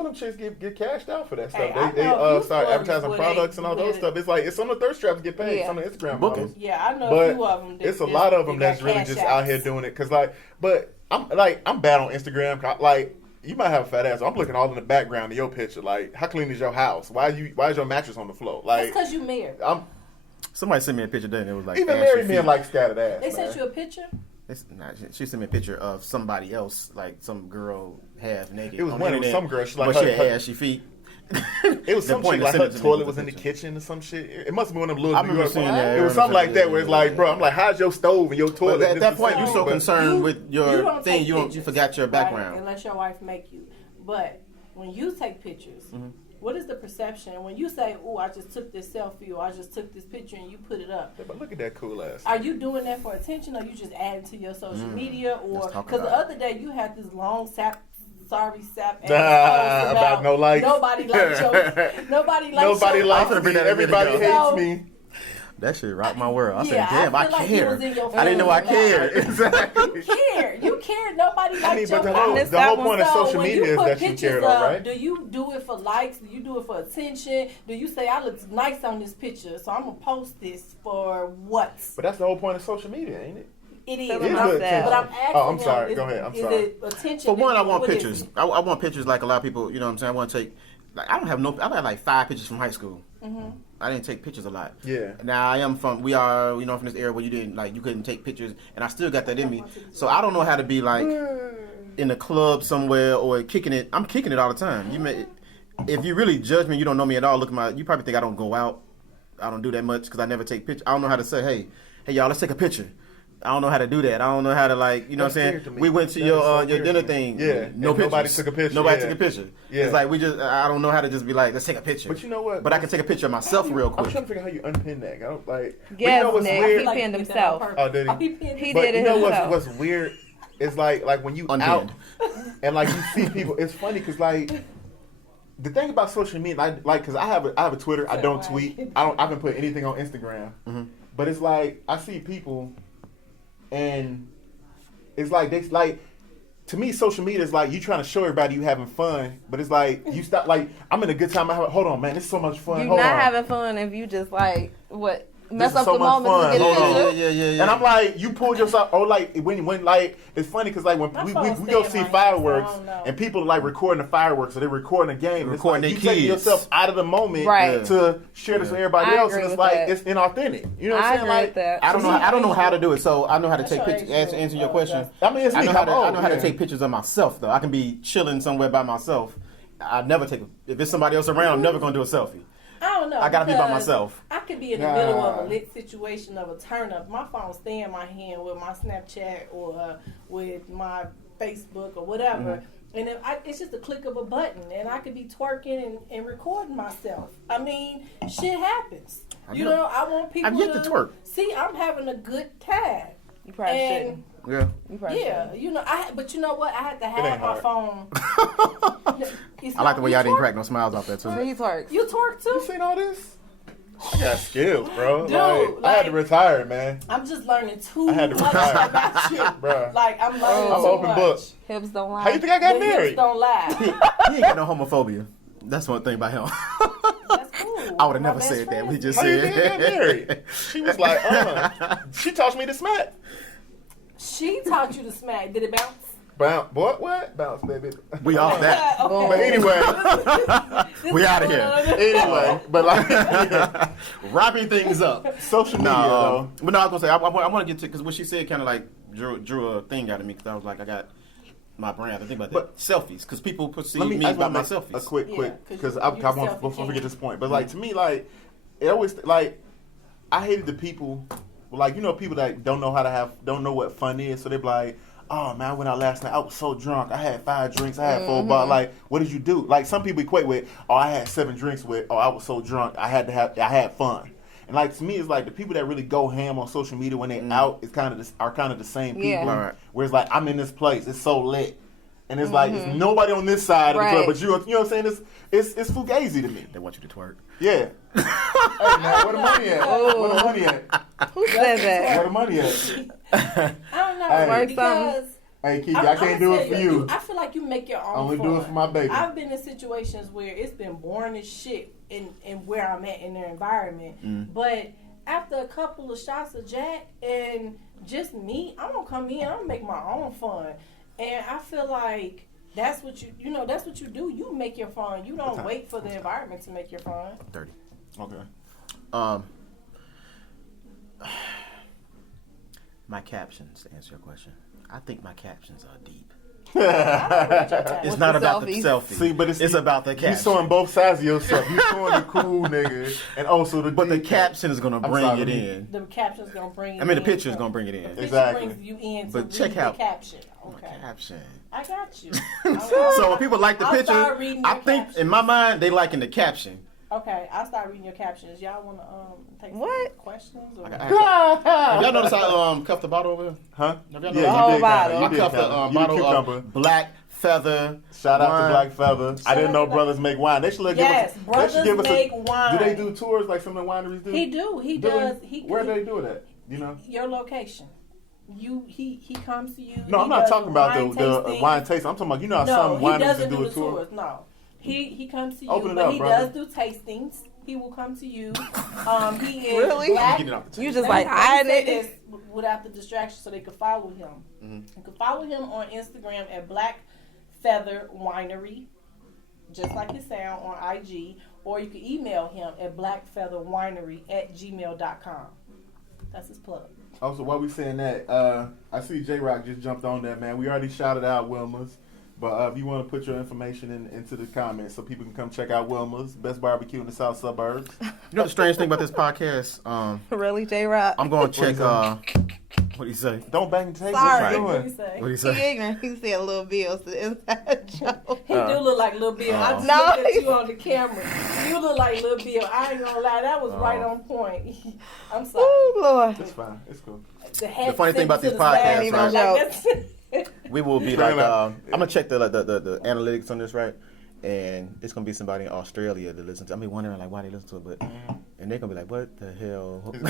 of them chicks get cashed out for that stuff. Hey, I They know a few start stories advertising where products they and all those did it. stuff. It's like some of the thirst traps get paid. Yeah. Some of the Instagram Bookers. models. Yeah, I know But a few of them. it's a lot of them that's really just out here doing it. Cause like, but I'm bad on Instagram. Like, you might have a fat ass. I'm looking all in the background of your picture. Like, how clean is your house? Why is your mattress on the floor? Like, That's because you married. Somebody sent me a picture today and it was like Even ashy married men feet. like scattered ass. They man. sent you a picture? She sent me a picture of somebody else, like some girl half naked. It was on one. the It was internet, some girl. She like but she her, had ashy feet. It was The some point shit to like send her it to me toilet was was the in the picture. kitchen or some shit. It must have been one of them little I New remember York seeing ones. that. It was something like that where it's like, bro, I'm like, how's your stove and your toilet? But at This that is point, the you're same, so but- concerned with You your don't thing, take you pictures, forgot your right? background. Unless your wife make you. But when you take pictures, what is the perception? When you say, oh, I just took this selfie or I just took this picture and you put it up. Yeah, but look at that cool ass. Are you doing that for attention or you just adding to your social media? Or Let's talk because the about other day you had this long sap ass About no likes. Nobody likes your nobody likes Nobody your likes gonna me. bring that a minute Everybody ago. hates me. That shit rocked my world. I Yeah, said, damn, I I feel like care. it was in your I didn't know I feelings. cared. Exactly. You care. Nobody likes I mean, your but post. the whole point of So social when media you is put that you pictures care, though, up, right? do you do it for likes? Do you do it for attention? Do you say I look nice on this picture, so I'm gonna post this for what? But that's the whole point of social media, ain't it? It is. Tell It is about good that. But I'm attention. asking Oh, I'm him, sorry. is- Go ahead. I'm is sorry. it attention? For one, I want What is pictures. it? I want pictures like a lot of people, you know what I'm saying? I want to take, like, I have like 5 pictures from high school. I didn't take pictures a lot. Yeah. Now from this era where you couldn't take pictures, and I still got that in me. So I don't know how to be like in a club somewhere or kicking it. I'm kicking it all the time. If you really judge me, you don't know me at all. You probably think I don't go out. I don't do that much because I never take pictures. I don't know how to say, hey y'all, let's take a picture. I don't know how to do that. I don't know how to you know That's what I'm weird to saying? me. We went to That is your so weird dinner to me. thing. Yeah, No and nobody pictures. took a picture. Nobody Yeah. took a picture. Yeah. It's like I don't know how to just be like, let's take a picture. But you know what? But I can take a picture of myself real I'm quick. trying to figure out how you unpin that. I don't like. But Yes, you know what's Nick. weird? He Like pinned you did that on himself. purpose. Oh, did he? pinned He But did you it know himself. what's weird? It's like when you Unpinned. out and like you see people. It's funny because like the thing about social media, like because I have a Twitter. I don't tweet. I haven't put anything on Instagram. But it's like I see people, and it's like to me, social media is like you trying to show everybody you having fun, but it's like you stop. Like I'm in a good time. Hold on, man, this is so much fun. You're Hold not on. having fun if you just mess is up so the much moment fun. to get Hold a on. picture. Yeah. And I'm like, you pulled yourself, or like when like it's funny because like when My we phone's go staying see right fireworks here, so I don't know. and people are like recording the fireworks, or they're recording a game, and it's Recording like, their you taking kids. yourself out of the moment Right. to share this with everybody I else, agree and it's with like that. it's inauthentic. You know what I I'm saying? agree Like with that. I don't know how to do it. So I know how to That's take your pictures. age group, Answer your question. Justin. I mean, it's I me. know how to Yeah. take pictures of myself though. I can be chilling somewhere by myself. I never take. If it's somebody else around, I'm never gonna do a selfie. I don't know. I gotta be by because myself. I could be in the middle of a lit situation of a turn up. My phone stay in my hand with my Snapchat or with my Facebook or whatever. And it's just a click of a button, and I could be twerking and recording myself. I mean, shit happens. I want people I've yet to twerk. See, I'm having a good time. You probably And shouldn't. Yeah. You probably yeah, shouldn't. but you know what? I had to ain't have my hard. phone. I like the way y'all didn't crack no smiles off that too. So he twerks. You twerk You too? seen all this? I got skills, bro. Dude, I had to like- retire, man. I'm just learning too I had to much retire. about you. Bruh. Like I'm learning I'm too open much. book. Hips don't lie. How you think I got The hips married? don't lie. He ain't got no homophobia. That's one thing about him. That's cool. I would have My never best said that. friend. We just How you think I got said. married? She was like, She taught me to smack. She taught you to smack. Did it bounce? Bounce, what? Bounce, baby. We off that. Okay. But anyway, We out of here. anyway, but like yeah. Wrapping things up. Social media, No, though. but no, I was gonna say I want to get to because what she said kind of like drew a thing out of me because I was like I got my brand. I think about that. But- Selfies because people perceive Let me I by wanna my make selfies. A quick, Yeah, because you I the won't selfie before we king. get this point. But like to me, like it always like I hated the people, like people that don't know what fun is. So they be like, oh man, I went out last night. I was so drunk. I had 5 drinks. I had 4 bottles. Like, what did you do? Like, some people equate with, oh, I had 7 drinks with, oh, I was so drunk. I had fun. And like, to me, it's like the people that really go ham on social media when they're out are kind of the same people. Yeah. Right. Where it's like, I'm in this place. It's so lit. And it's like, it's nobody on this side of the club, but you know what I'm saying? It's fugazi to me. They want you to twerk. Yeah. Hey, man, where the money at? Where the money at? Who said that? Where the money at? I don't know, Hey. because Hey, Kiki, I can't do it for you. I feel like you make your own Only fun. do it for my baby. I've been in situations where it's been boring as shit in where I'm at in their environment. But after a couple of shots of Jack and just me, I'm gonna come in, I'm gonna make my own fun. And I feel like that's what that's what you do. You make your fun. You don't wait for the environment to make your fun. 30. Okay. My captions, to answer your question. I think my captions are deep. It's It's not about the selfie. See, but it's about the caption. You showing both sides of yourself. You showing the cool nigga, and also the. But the deep caption is gonna bring it in. The caption's gonna bring it I mean, the in. picture is gonna bring it in. The picture Exactly. brings you in to But read check the out caption. Okay. Caption. I got you. So when people like the I'll picture, start reading I your think captions. in my mind they liking the caption. Okay, I'll start reading your captions. Y'all want to take What? some questions? Or? I got- Have y'all noticed I cuffed the bottle over here? Huh? Have y'all Yeah, noticed? you whole did bottle. kinda. I You did cuffed the kinda. You the bottle cucumber. of Black Feather. Shout out wine. to Black Feather. I didn't know out to brothers make wine. They should give Yes, us. They brothers should give us make wine. Do they do tours like some of the wineries do? He do. He Do does. they? He Where do they do it at? You know? Your location. He comes to you. No, he I'm not does talking about the tasting. wine tasting. I'm talking about, you know how No, some he wineries doesn't do a the tour. tours. No, he comes to you, Open it but up, he brother. does do tastings. He will come to you. He is Really? black. Get it off the You table. just Let me like hiding say it. this without the distraction, so they can follow him. You can follow him on Instagram at Black Feather Winery, just like his sound, on IG, or you can email him at blackfeatherwinery@gmail.com. That's his plug. Also, while we saying that, I see J-Rock just jumped on that, man. We already shouted out Wilma's. But if you want to put your information into the comments so people can come check out Wilma's, best barbecue in the south suburbs. You know the strange thing about this podcast? Really, J-Rock? I'm going to check. What do you say? Don't bang the table. Sorry. What What you do you doing? say? What do you He say? ignorant. He said Lil Bill's the inside joke. He do look like Lil Bill. I just No. looked at you on the camera. You look like Lil Bill. I ain't gonna lie, that was right on point. I'm sorry. Oh, Lord. It's fine. It's cool. The funny thing about these right? podcasts, Like, We will be Fair like, enough. I'm gonna check the analytics on this, right? And it's gonna be somebody in Australia to listen to. I mean, wondering like why they listen to it, but and they're gonna be like, what the hell? what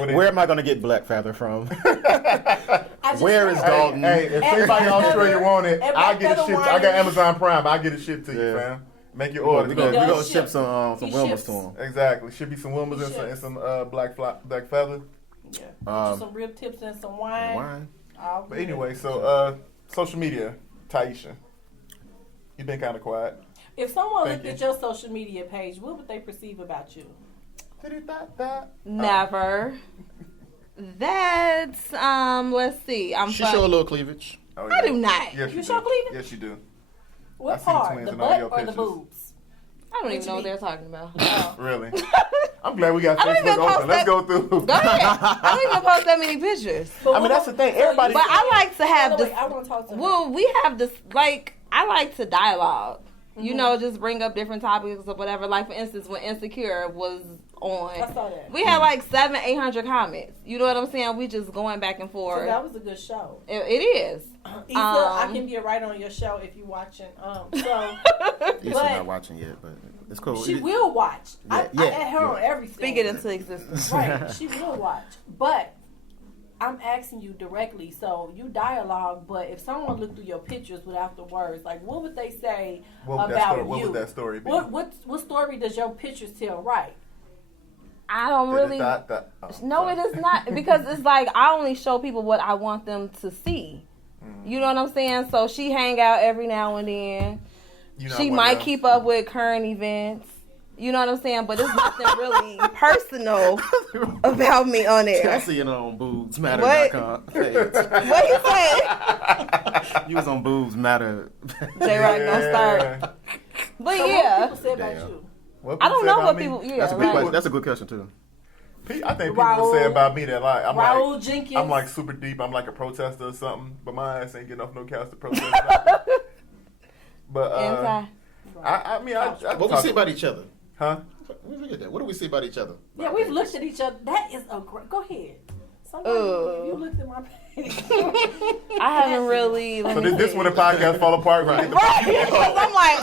would they- Where am I gonna get Black Feather from? I Where is tried. Dalton? Hey, if And anybody in Black Australia Feather- want it, and I'll Black get it Feather shipped. I got wine- Amazon Prime. I'll get it shipped to you, Yeah. fam. Make your order. we does gonna ship. ship some He Wilmers ships. to them. Exactly. Should be some Wilma's and Ships. some Black Feather. Yeah. Um, Some rib tips and some wine. Wine. All But good. anyway, so social media, Taisha. You've been kind of quiet. If someone Thank looked at your social media page, what would they perceive about you? Never. That's, let's see. She show a little cleavage. Oh, I do not. Yes, You do. show cleavage? Yes, you do. I What see the part? twins The in all butt your or the pictures. boobs? I don't even know what they're talking about. Really? I'm glad we got I don't even Facebook post open. Let's that- go through. Go ahead. I don't even post that many pictures. I mean, that's the thing. Everybody- But I like to have By the this. way, I want to talk to her. Well, we have this, like, I like to dialogue. You know, just bring up different topics or whatever. Like, for instance, when Insecure was on, I saw that. we had like 800 comments. You know what I'm saying? We just going back and So forth. that was a good show. It is. Issa, I can be a writer on your show if you're watching. So You're But- not watching yet, but it's cool. she will watch. I Yeah, add her on everything. Speak it into existence. Right, she will watch. But I'm asking you directly, so you dialogue, but if someone looked through your pictures without the words, like what would they say What would that about story- you? what would that story be? What story does your pictures tell? Right. I don't really. No, it is not, because it's like I only show people what I want them to see. You know what I'm saying? So she hang out every now and then. She might keep up with current events. You know what I'm saying? But it's nothing really personal about me on there. Cassie on boobsmatter.com page. What you say? You was on boobsmatter. J-Rock gonna start. But So yeah. what people say about Damn. you? I don't know what people. Yeah, That's a good right. question. That's a good question too. I think people say about me that like Raul Jenkins. I'm like super deep. I'm like a protester or something, but my ass ain't getting off no couch to protest. But I mean, what we say about each other? Huh? Look at that. What do we say about each other? Yeah, we've looked at each other. That is a great. Go ahead. Somebody, you looked at my page. I haven't really. So this when the podcast fall apart, right? I'm like,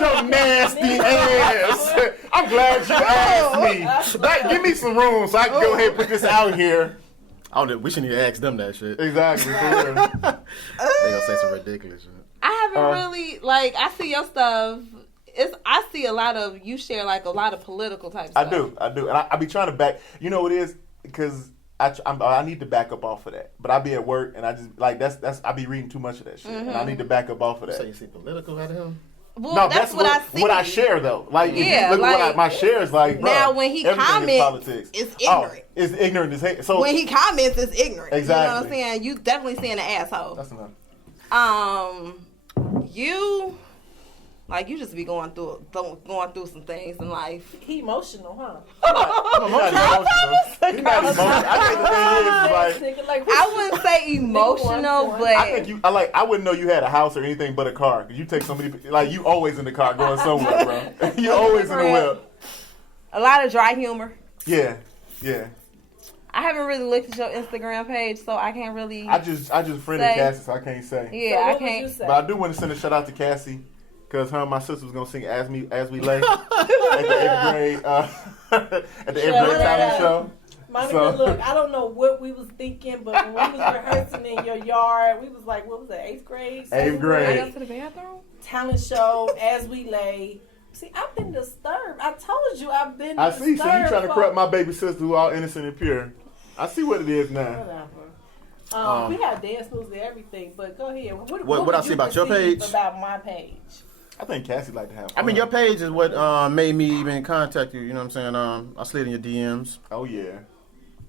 your nasty ass. I'm glad you asked me. Give me some room so I can go ahead and put this out here. We shouldn't even ask them that shit. Exactly. They gonna say some ridiculous shit. I haven't really like. I see your stuff. I see a lot of you share like a lot of political type stuff. I do, and I be trying to back. You know what it is because I need to back up off of that. But I be at work and I just like that's I be reading too much of that shit, and I need to back up off of that. So you see political out of him? Well, no, that's what I see. What I share though, like if yeah, you look like, at what my shares like. Bro, now when he comments, it's ignorant. It's ignorant as hate. So when he comments, it's ignorant. Exactly. You know what I'm saying? You definitely saying an asshole. That's enough. You. Like, you just be going through some things in life. He emotional, huh? I'm not emotional. I think the thing is, like, I wouldn't say emotional, but I think I wouldn't know you had a house or anything but a car. Cause you take so many, like, you always in the car going somewhere, bro. You always in the whip. A lot of dry humor. Yeah. I haven't really looked at your Instagram page, so I can't really. I just friended Cassie, so I can't say. Yeah, so I can't. But I do want to send a shout out to Cassie. Because her and my sister was going to sing As We Lay at the 8th grade talent show. Monica, look, I don't know what we was thinking, but when we was rehearsing in your yard, we was like, what was it, 8th grade? 8th grade. I go to the bathroom? Talent show, As We Lay. See, I've been disturbed. I told you I've been disturbed. I see. So you trying to corrupt my baby sister who all innocent and pure. I see what it is now. Whatever. We have dance moves and everything, but go ahead. What I see about your page? About my page. I think Cassie like to have fun. I mean, your page is what made me even contact you. You know what I'm saying? I slid in your DMs. Oh, yeah.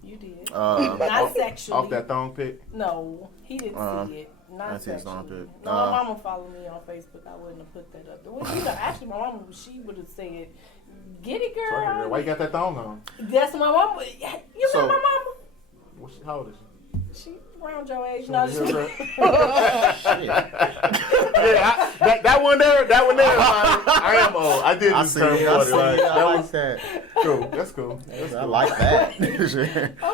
You did. Not sexually. Off that thong pic? No, he didn't see it. Not sexually. No, my mama followed me on Facebook. I wouldn't have put that up. Well, actually, my mama, she would have said, get it, girl. Sorry, why you got that thong on? That's my mama. You know my mama? How old is she? She around your age. No, she. Yeah, that one there. I am old. I did just turn 40. That. Cool. That's cool. I like that. I'm sorry. Go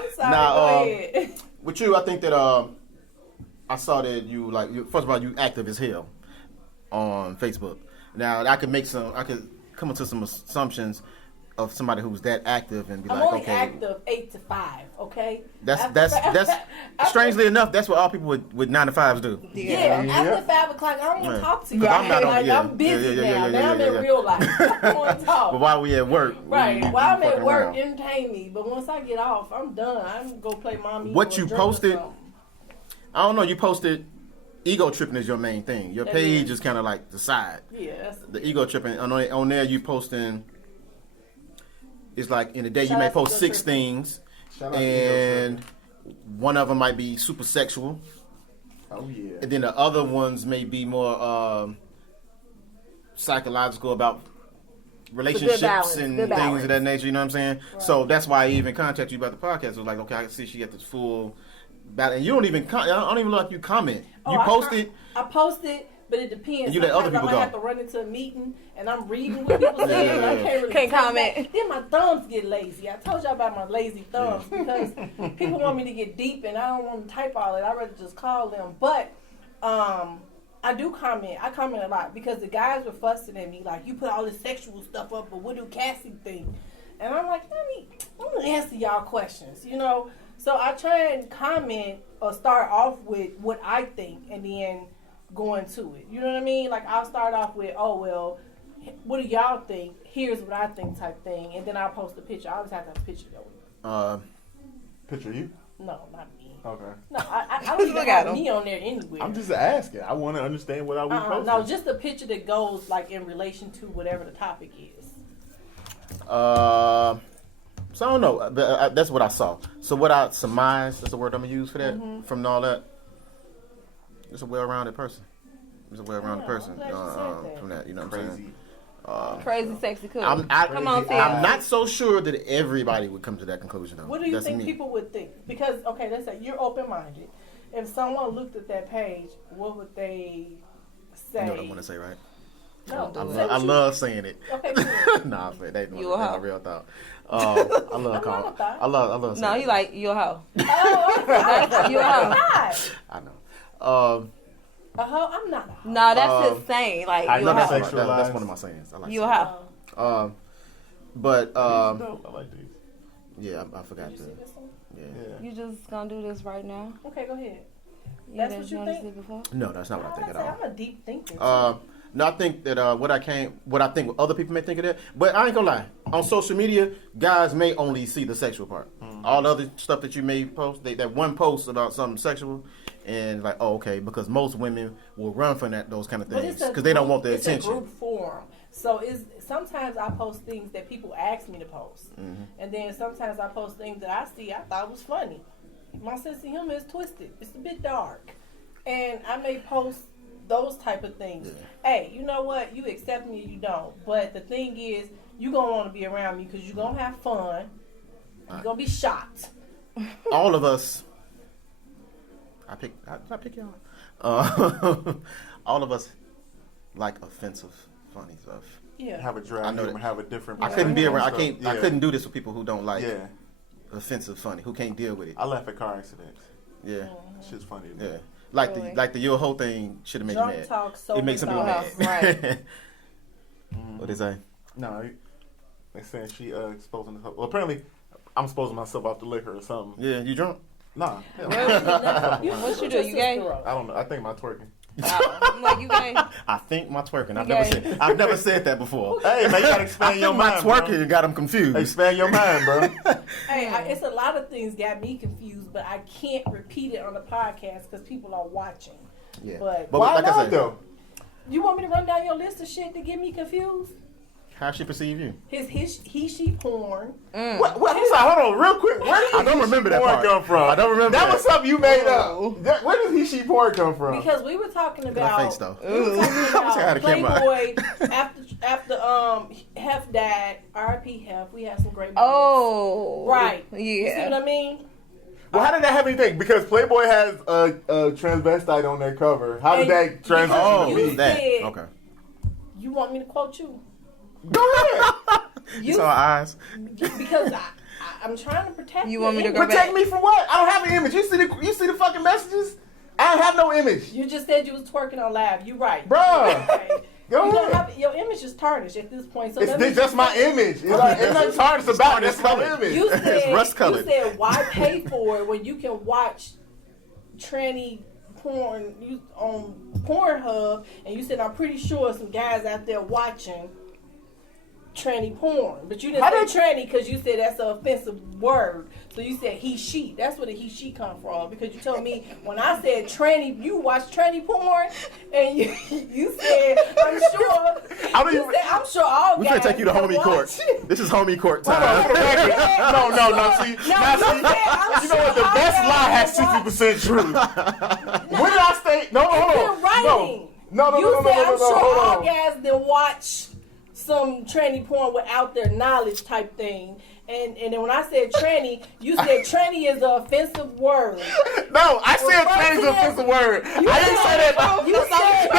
ahead. With you, I think that I saw that you first of all, you active as hell on Facebook. Now I could come into some assumptions of somebody who's that active and be I'm like, only okay, active 8 to 5. Okay. That's strangely enough, that's what all people with 9 to 5s do. Yeah. After 5 o'clock, I don't want to talk to you. I'm busy now. Now I'm in real life. I don't want to talk. But while we at work, right? While I'm at work, entertain me. But once I get off, I'm done. I'm gonna go play mommy. What you posted? I don't know. You posted ego tripping is your main thing. Your page is kind of like the side. Yeah. The ego tripping on there. You posting. It's like in a day you may post 6 things, and one of them might be super sexual. Oh yeah. And then the other ones may be more psychological about relationships and things of that nature. You know what I'm saying? Right. So that's why I even contacted you about the podcast. I was like, okay, I can see she got this full battle, and you don't even. I don't even look like you comment. You posted. I posted. But it depends. And you let other people I go. might have to run into a meeting and I'm reading what people say and I can't really comment. Then my thumbs get lazy. I told y'all about my lazy thumbs because people want me to get deep and I don't want to type all that. I'd rather just call them. But I do comment. I comment a lot because the guys were fussing at me like, you put all this sexual stuff up, but what do Cassie think? And I'm like, let me answer y'all questions, you know? So I try and comment or start off with what I think and then go into it. You know what I mean? Like, I'll start off with, oh, well, what do y'all think? Here's what I think type thing. And then I'll post a picture. I always have to have a picture though. Picture of you? No, not me. Okay. No, I don't even have me on there anywhere. I'm just asking. I want to understand what I was posting. No, just a picture that goes, like, in relation to whatever the topic is. So I don't know. But, that's what I saw. So what I surmise, that's the word I'm going to use for that, from all that. It's a well-rounded person. It's a well-rounded person from that, you know what I'm saying? Crazy, sexy, cool. Come on, Tim. I'm not so sure that everybody would come to that conclusion, though. What do you think people would think? Because, okay, let's say you're open-minded. If someone looked at that page, what would they say? You know what I want to say, right? No, I love saying it. Okay, cool. Nah, that's You a hoe. my real thought. I love calling. I love. No, he like you a hoe. Oh, You a hoe. I'm not. I know. A hoe? I'm not a hoe. No, that's his saying. Like you a hoe. That's one of my sayings. I like You a hoe. But I like these. yeah, I forgot Did you to. see this one? Yeah. You just gonna do this right now? Okay, go ahead. You That's didn't what you notice think? it before? No, that's not what I think at all. I'm a deep thinker. No, I think that what I think other people may think of that, but I ain't gonna lie. On social media, guys may only see the sexual part. All the other stuff that you may post, that one post about something sexual, and like, oh, okay, because most women will run from those kind of things because they don't want the attention. It's a group forum, so sometimes I post things that people ask me to post, and then sometimes I post things that I see I thought was funny. My sense of humor is twisted. It's a bit dark, and I may post those type of things. Yeah. Hey, you know what? You accept me or you don't. But the thing is, you're going to want to be around me because you're going to have fun. You're going to be shocked. All of us. I pick y'all. All of us like offensive, funny stuff. Yeah. Have a drag humor, have a different. I couldn't be around. I couldn't do this with people who don't like offensive, funny, who can't deal with it. I laugh at car accidents. Yeah. Shit's funny to me. Yeah. Like the your whole thing should have made you mad. Talk, so it makes some people mad. Right. What they say? No, they saying she exposing herself. Well, apparently, I'm exposing myself off the liquor or something. Yeah, you drunk? Nah. What you do? You gay? I don't know. I think my twerking. I'm like, you gay? I think my twerking. You I've never said that before. Hey, man, you gotta expand your mind. My twerking got them confused. Expand your mind, bro. Hey, it's a lot of things got me confused, but I can't repeat it on the podcast because people are watching. Yeah. But why like not, I said, though? You want me to run down your list of shit to get me confused? How she perceive you? He, she porn. What, I'm sorry, hold on, real quick. Where did I don't remember that porn part. come from? I don't remember that. that. Was something you made up. Where does he, she porn come from? Because we were talking Look about. at my face, though. We were talking about Playboy. after Hef died, R.I.P. Hef. We had some great moments. Oh. Right. Yeah. You see what I mean? Well, how did that have anything? Because Playboy has a transvestite on their cover. How did that transition to me? Said, okay. You want me to quote you? Go ahead. You saw her eyes. Because I'm trying to protect you. You want me to go Protect back? me from what? I don't have an image. You see the fucking messages? I don't have no image. You just said you was twerking on live. You right. Bruh. Okay. Go You don't ahead. have, your image is tarnished at this point. So It's just my image. It's like, ain't nothing tarnished about it. It's my image. You said, It's rust-colored. You said, why pay for it when you can watch tranny porn on Pornhub? And you said, I'm pretty sure some guys out there watching tranny porn. But you didn't say tranny because you said that's an offensive word. So you said he, she. That's where the he, she come from. Because you told me when I said tranny, you watch tranny porn. And you said, I'm sure. I'm sure all We guys finna take you to homie watch. court. This is homie court time. No. See, you know what? The best lie has 60% truth. When did I say? No, hold on. No. You said I'm sure hold all on. guys that watch some tranny porn without their knowledge type thing. And then when I said tranny, you said tranny is an offensive word. No, I said tranny is an offensive word. I didn't say that. You said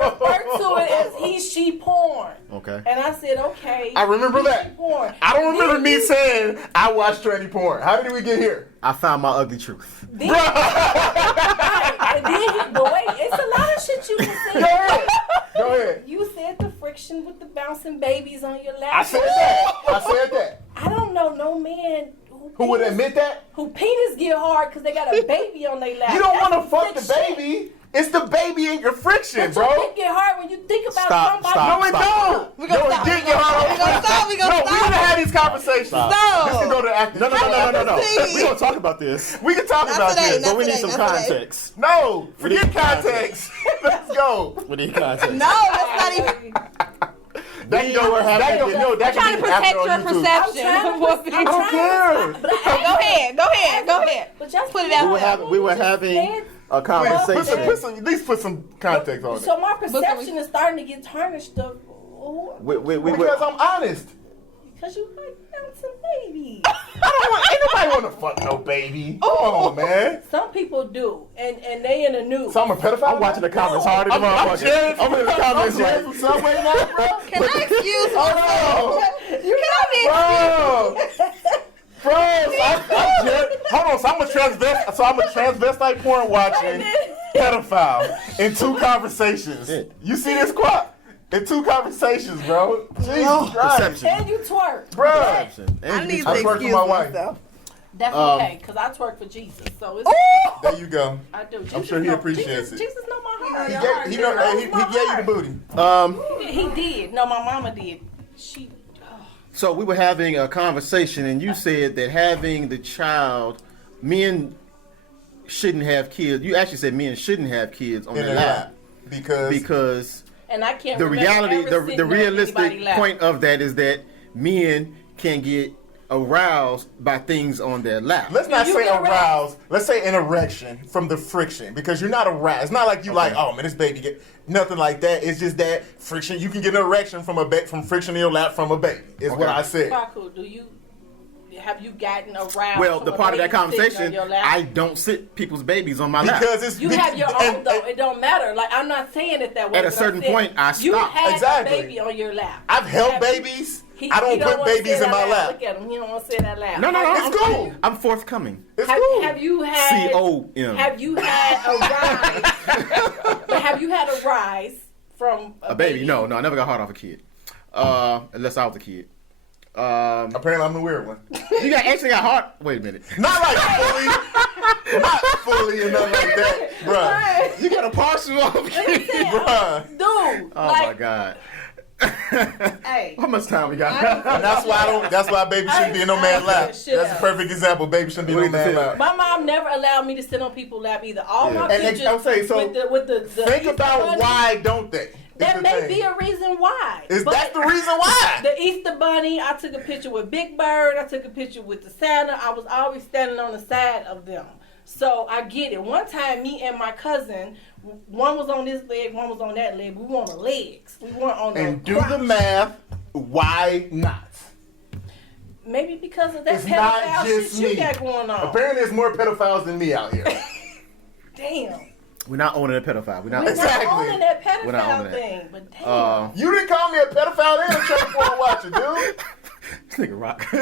refer to it as he, she porn. Okay. And I said, okay. I remember he, that. she porn. I don't remember me saying I watch tranny porn. How did we get here? I found my ugly truth. Then, right, but wait, it's a lot of shit you can say. Go ahead. You said the friction with the bouncing babies on your lap. I said that. I don't know no man Who would admit that? who penis get hard because they got a baby on their lap. You don't want to fuck That's the friction. baby. It's the baby in your friction, But bro. your dick get hard when you think about Stop, somebody. stop. No, it don't. We gonna Yo, stop. it did get hard. We gonna stop. We No, gonna we're gonna stop. have these conversations. Stop. This can go to acting. No. See? We're gonna talk about this. We can talk Not about today, this. not But we need today, some not today. context. No, We need forget context. context. Let's go. We need context. No, that's not even. That can go. That Trying to can be protect after your on YouTube. perception. I don't care. Go ahead. But just Put it out. We were having a At conversation. least put some context on it. So my perception is starting to get tarnished of No. Because I'm honest. Because you like bouncing babies. Ain't nobody want to fuck no baby. Come on, man. Some people do, and they in the news. So I'm a pedophile. I'm watching the comments harder than I'm in the comments jamming from Subway now, bro. Can I excuse Hold myself? Bro, hold on. So I'm a transvestite porn watching pedophile in 2 conversations. You see this, Kwak? In 2 conversations, bro. Jesus Christ. Perception. And you twerk. Bro. I need to I twerk for excuse my wife. myself. That's okay, because I twerk for Jesus. So it's, There you go. I do. I'm sure he appreciates it. Jesus know my heart. He gave you the booty. He did. No, my mama did. She. So we were having a conversation, and you said that having the child, men shouldn't have kids. You actually said men shouldn't have kids on In their their lap lap. Because And I can't. the remember reality, ever sitting the on realistic anybody's lap. point of that is that men can get aroused by things on their lap. let's not You say get aroused. Let's say an erection from the friction. Because you're not aroused. It's not like you like, oh man, this baby get nothing like that. It's just that friction. You can get an erection from from friction in your lap from a baby. Is what I said. Kwaku, have you gotten around? Well, the part of that conversation, I I don't sit people's babies on my lap. Because it's You have your own though. It don't matter. Like I'm not saying it that way. At a but certain I'm saying point, I You stop. had Exactly. a baby on your lap. I've held Have- babies. He- I don't he put wanna say babies in my that lap. Look at him. He don't want to say that loud. No, It's cool. I'm forthcoming. It's cool. Have you had? C-O-M. Have you had a rise? But have you had a rise from A baby? No, I never got hard off a kid. Unless I was a kid. Apparently, I'm the weird one. You actually got hard. Wait a minute. Not like fully and nothing like that, bruh. You got a partial off a kid. Bruh. Dude, Oh my God. Hey. How much time we got? And that's why baby shouldn't be in no man's lap. That's Shit a out. perfect example. Baby shouldn't be in no man's lap. My mom never allowed me to sit on people's lap either. All my And pictures I'm saying, so with the think Easter about bunny, why don't they? That may be a reason why. That's the reason why. The Easter bunny, I took a picture with Big Bird. I took a picture with the Santa. I was always standing on the side of them. So I get it. One time, me and my cousin, one was on this leg, one was on that leg. We were on the legs. We weren't on the And do crotch. the math. Why not? Maybe because of that It's not pedophile just shit you me. got going on. Apparently, there's more pedophiles than me out here. Damn. We're not owning a pedophile. We're not. We're Exactly. not owning that We're not pedophile owning that. thing, but damn. You didn't call me a pedophile and a trash porn watcher, dude. This nigga rock. I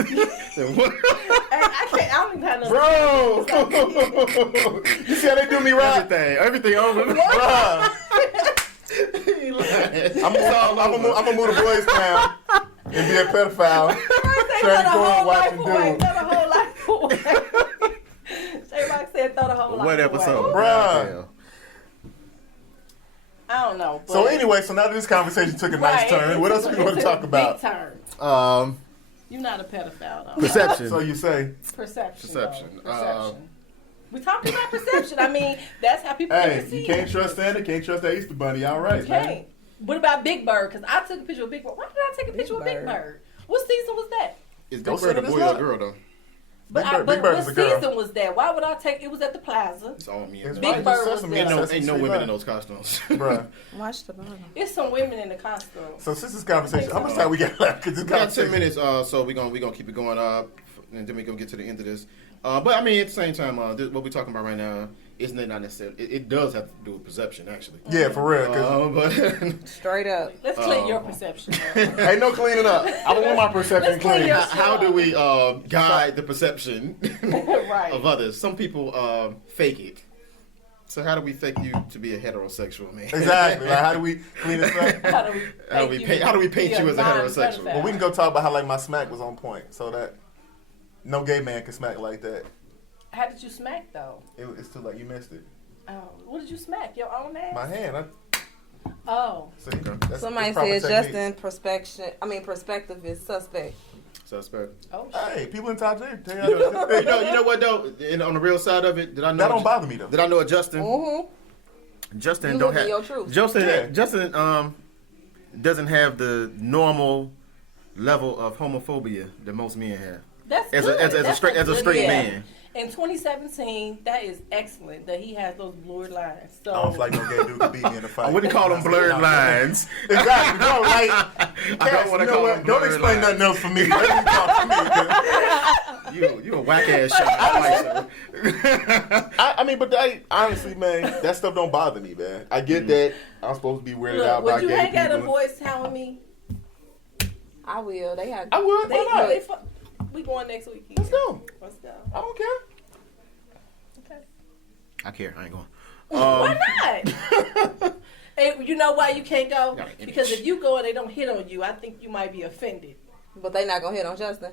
can't. I don't even have no. Bro. You see how they do me right? Everything over. Bruh. I'm gonna move the boys down and be a pedophile. Trying to go and watch them do. Throw the whole life away. Everybody said throw the whole life What away. episode? Bruh. I don't know. But So anyway, so now that this conversation took a nice turn, what else are we going to talk about? Big turn. Um, You're not a pedophile, though. perception. So you say? Perception. Perception. Though. Perception. We're talking about perception. I mean, that's how people Hey, see you can't trust Santa, can't trust that Easter Bunny. All right, You man. can't. What about Big Bird? Because I took a picture of Big Bird. Why did I take a picture of Big Bird? What season was that? Is Don't Big Bird say a that boy it's or a not. girl though? But Big Bird what is a girl. season was that? Why would I take? It was at the Plaza. It's all me. It's Big probably Bird just was Sesame there. and Ain't no Sesame women Street in those costumes. Bruh. Watch the bottom. It's some women in the costume. So since this conversation, how much time we got left? 'Cause this We got 10 conversation- minutes, so we're gonna keep it going up, and then we're gonna get to the end of this. But I mean, at the same time, what we're talking about right now isn't it not necessarily? It does have to do with perception, actually. Yeah, for real. 'Cause But Straight up. Let's clean your perception. ain't no cleaning up. I don't want my perception Let's clean clean. your- how do we guide the perception Right. of others? Some people fake it. So how do we fake you to be a heterosexual man? Exactly. Like, how do we clean this up? How do we paint you as a heterosexual? Well, we can go talk about how like my smack was on point, so that no gay man can smack like that. How did you smack though? It's too late. You missed it. Oh, what did you smack? Your own ass? My hand. Oh. See, that's Somebody proper said technique. JustEn perspective is suspect. Suspect. Oh. Hey, people in top J. You know what though? And on the real side of it, did I know? That don't bother me though. Did I know a Justin? Mm-hmm. Justin You don't living have your truth. Justin. Yeah. Justin doesn't have the normal level of homophobia that most men have. That's As good. a That's straight good man. In 2017, that is excellent that he has those blurred lines. So I don't feel like no gay dude could beat me in a fight. I wouldn't call them blurred lines. Exactly. No, like, I don't want to call them Don't blurred explain lines. nothing else for me. Let me talk to me. 'Cause You a whack ass shot. I mean, but honestly, man, that stuff don't bother me, man. I get that I'm supposed to be weirded out by would you gay hang out a people. Boys Town with me? I will. They have. I would. Why not? We going next week. Let's go. Let's go. I don't care. Okay. I care. I ain't going. Why not? Hey, you know why you can't go? Got an image. Because if you go and they don't hit on you, I think you might be offended. But they not gonna hit on JustEn.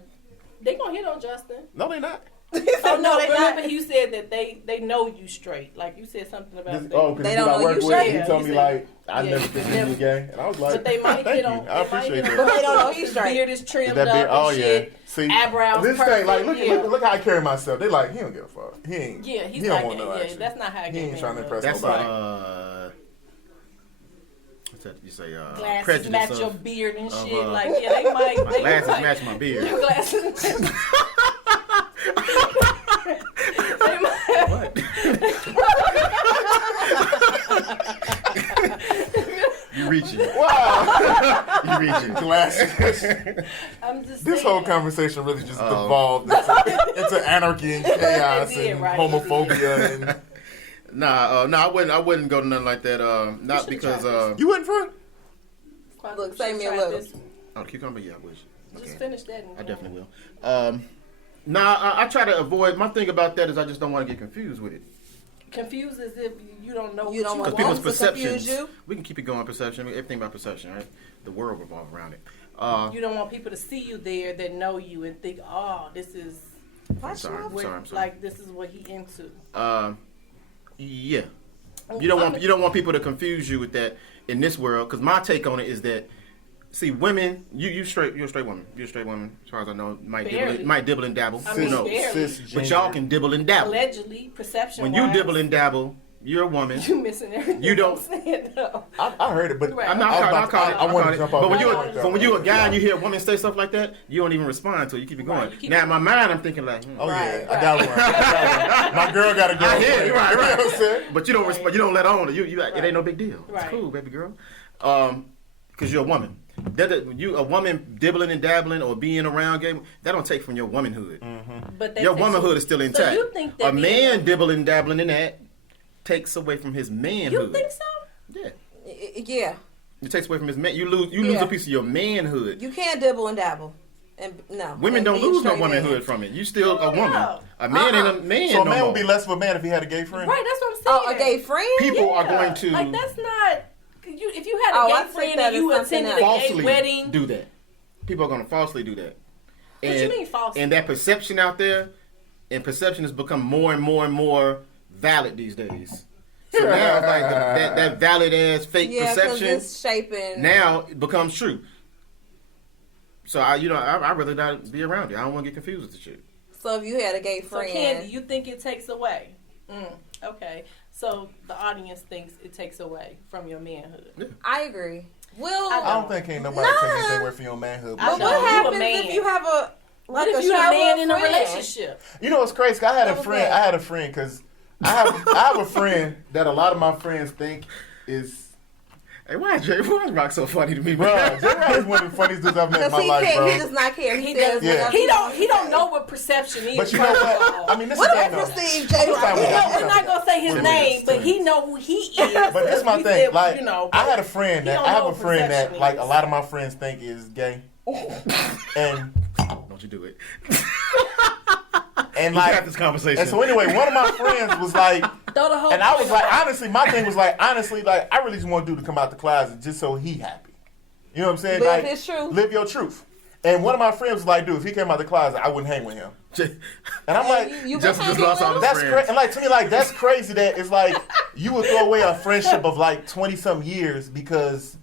They gonna hit on JustEn. No, they not. Oh no! they Remember not. you said that they know you straight. Like you said something about that. Because They the don't dude I know work you with, straight. he told He me said- like, I yeah, never think never. you gay, and I was like, But they might thank hit you. on. I appreciate that. But they don't know that. he's His straight. beard is trimmed That up beard, and shit. See, Eyebrows this thing, perfect, like, yeah. look how I carry myself. They like, he don't give a fuck. He ain't. Yeah, he's he not don't want gay. no Yeah, action. that's not how a He gay ain't man trying to does. impress That's nobody. What's that? You say Glasses prejudice match of, your beard and of, shit. Like, yeah, they might. my they glasses might. match my beard. Your glasses. They might- What? You reaching? Wow. You reaching? Glasses. I'm just This saying. whole conversation really just devolved into anarchy and chaos It did, and right? homophobia. And Nah, I wouldn't go to nothing like that. Not should've because tried you wouldn't front? Look, save me a Try little. this one. oh, cucumber. Yeah, I wish. Just Okay. finish that. And I definitely will. I try to avoid. My thing about that is I just don't want to get confused with it. Confused as if you don't know. You don't what want Because people's to confuse perceptions. you? We can keep it going. Perception. Everything about perception, right? The world revolves around it. You don't want people to see you there that know you and think, oh, this is I'm sorry. what, like this is what he into. Yeah. You don't want people to confuse you with that in this world. Because my take on it is that, see, women, you're a straight woman. You're a straight woman, as far as I know. Might dibble and dabble. I Who mean, knows? barely. But y'all can dibble and dabble. Allegedly, perception. When you dibble and dabble, you're a woman. you missing everything. You don't- I'm saying, though. I heard it, but Right. I'm not I want to jump off. But when that. you a guy and you hear a woman say stuff like that, you don't even respond to it. You keep it going. Right, you keep Now it in my mind, I'm thinking like, Oh Right, yeah, I got one. My girl got a girl. I hear it, right. You know what I'm saying? but you don't respond. You don't let on. You like, it ain't no big deal. Right. It's cool, baby girl. Because you're a woman. You a woman dibbling and dabbling or being around gay, that don't take from your womanhood. But Your womanhood is still intact. So you think that a man dibbling and dabbling in that takes away from his manhood. You think so? Yeah. Yeah. It takes away from his man. You lose a piece of your manhood. You can't dibble and dabble. And no. Women And don't be a lose no straight man. womanhood from it. You still a No. woman. A man ain't a man. So a no man more. would be less of a man if he had a gay friend. Right, that's what I'm Oh, saying. a gay friend? People are Yeah. going to Like that's not. If you had Oh, a I gay think friend that and is you something attended a else. gay falsely wedding, do that. People are going to falsely do that. What you mean falsely? And that perception out there, and perception has become more and more and more valid these days. So now it's like that valid ass fake Yeah, because perception it's shaping. now it becomes true. So I'd rather not be around it. I don't want to get confused with the shit. So if you had a gay so friend. Candy, you think it takes away? Okay, so the audience thinks it takes away from your manhood. I agree. Will. I don't think ain't nobody take anything away from your manhood. I But know. what You a happens man. if you have a. What like if you're a shower man in a friend? relationship? You know what's crazy? 'Cause I had a What was friend. that? I had a friend because I have a friend that a lot of my friends think is. Hey, why is Rock so funny to me, Bro, bro? J-Rock is one of the funniest dudes I've met in Because my life, bro. he does not care. He He says does. Yeah. whatever He don't know what perception is. But you know what? I mean, this What is do the you thing, though. perceive J Rock? Stop with that. We're not gonna say his name, but he know who he is. But this is my We thing. said, Like, you know, I had a friend he that don't I have know a what friend that perception like is. a lot of my friends think is gay, and Don't you do it. and We like have this conversation. and so anyway, one of my friends was like, throw the whole and I was point like, away. honestly, my thing was like, I really just want dude to come out the closet just so he happy. You know what I'm saying? Live Like, his truth. live your truth. And one of my friends was like, dude, if he came out the closet, I wouldn't hang with him. And I'm like, You Just been lost all hanging his with that's friends. crazy. And like to me, like that's crazy that it's like you would throw away a friendship of like 20-some years because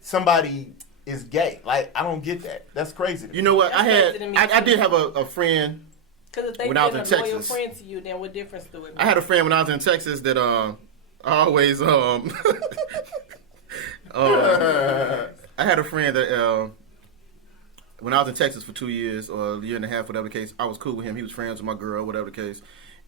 somebody is gay. Like I don't get that. That's crazy. to me. You know what? That's crazy to me, I too. did have a friend. Because if they when I was been in a loyal Texas. friend to you, then what difference do it make? I had a friend when I was in Texas that I always I had a friend that when I was in Texas for 2 years or a year and a half, whatever the case, I was cool with him. He was friends with my girl, whatever the case.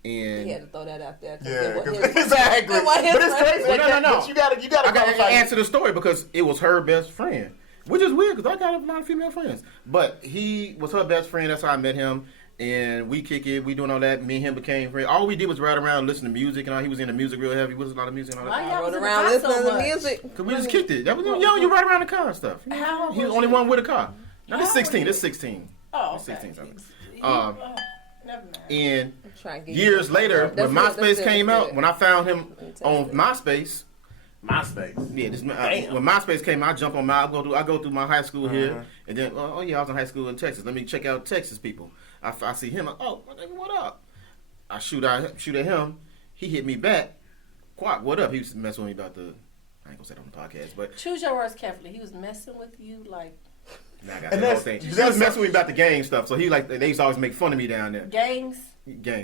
And he had to throw that out there. Yeah, exactly. But it's crazy. No. But you gotta answer the story because it was her best friend, which is weird because I got a lot of female friends. But he was her best friend. That's how I met him. And we kick it. We doing all that. Me and him became friends. All we did was ride around, listen to music, and all. He was into music real heavy. Was a lot of music and all that. I rode around listening to music. Because we just kicked it. That was young. You ride around the car and stuff. How He was the only one with a car. No, this 16. This 16. Oh, This 16 something. never mind. And years later, when MySpace came out, when I found him on MySpace. Yeah, when MySpace came out, I jump on I go through my high school here, and then I was in high school in Texas. Let me check out Texas people. I see him. What up? I shoot at him. He hit me back. Kwak, what up? He was messing with me about the. I ain't gonna say it on the podcast, but choose your words carefully. He was messing with you like. Nah, I got that whole thing. He was messing with me about the gang stuff. So he they used to always make fun of me down there. Gang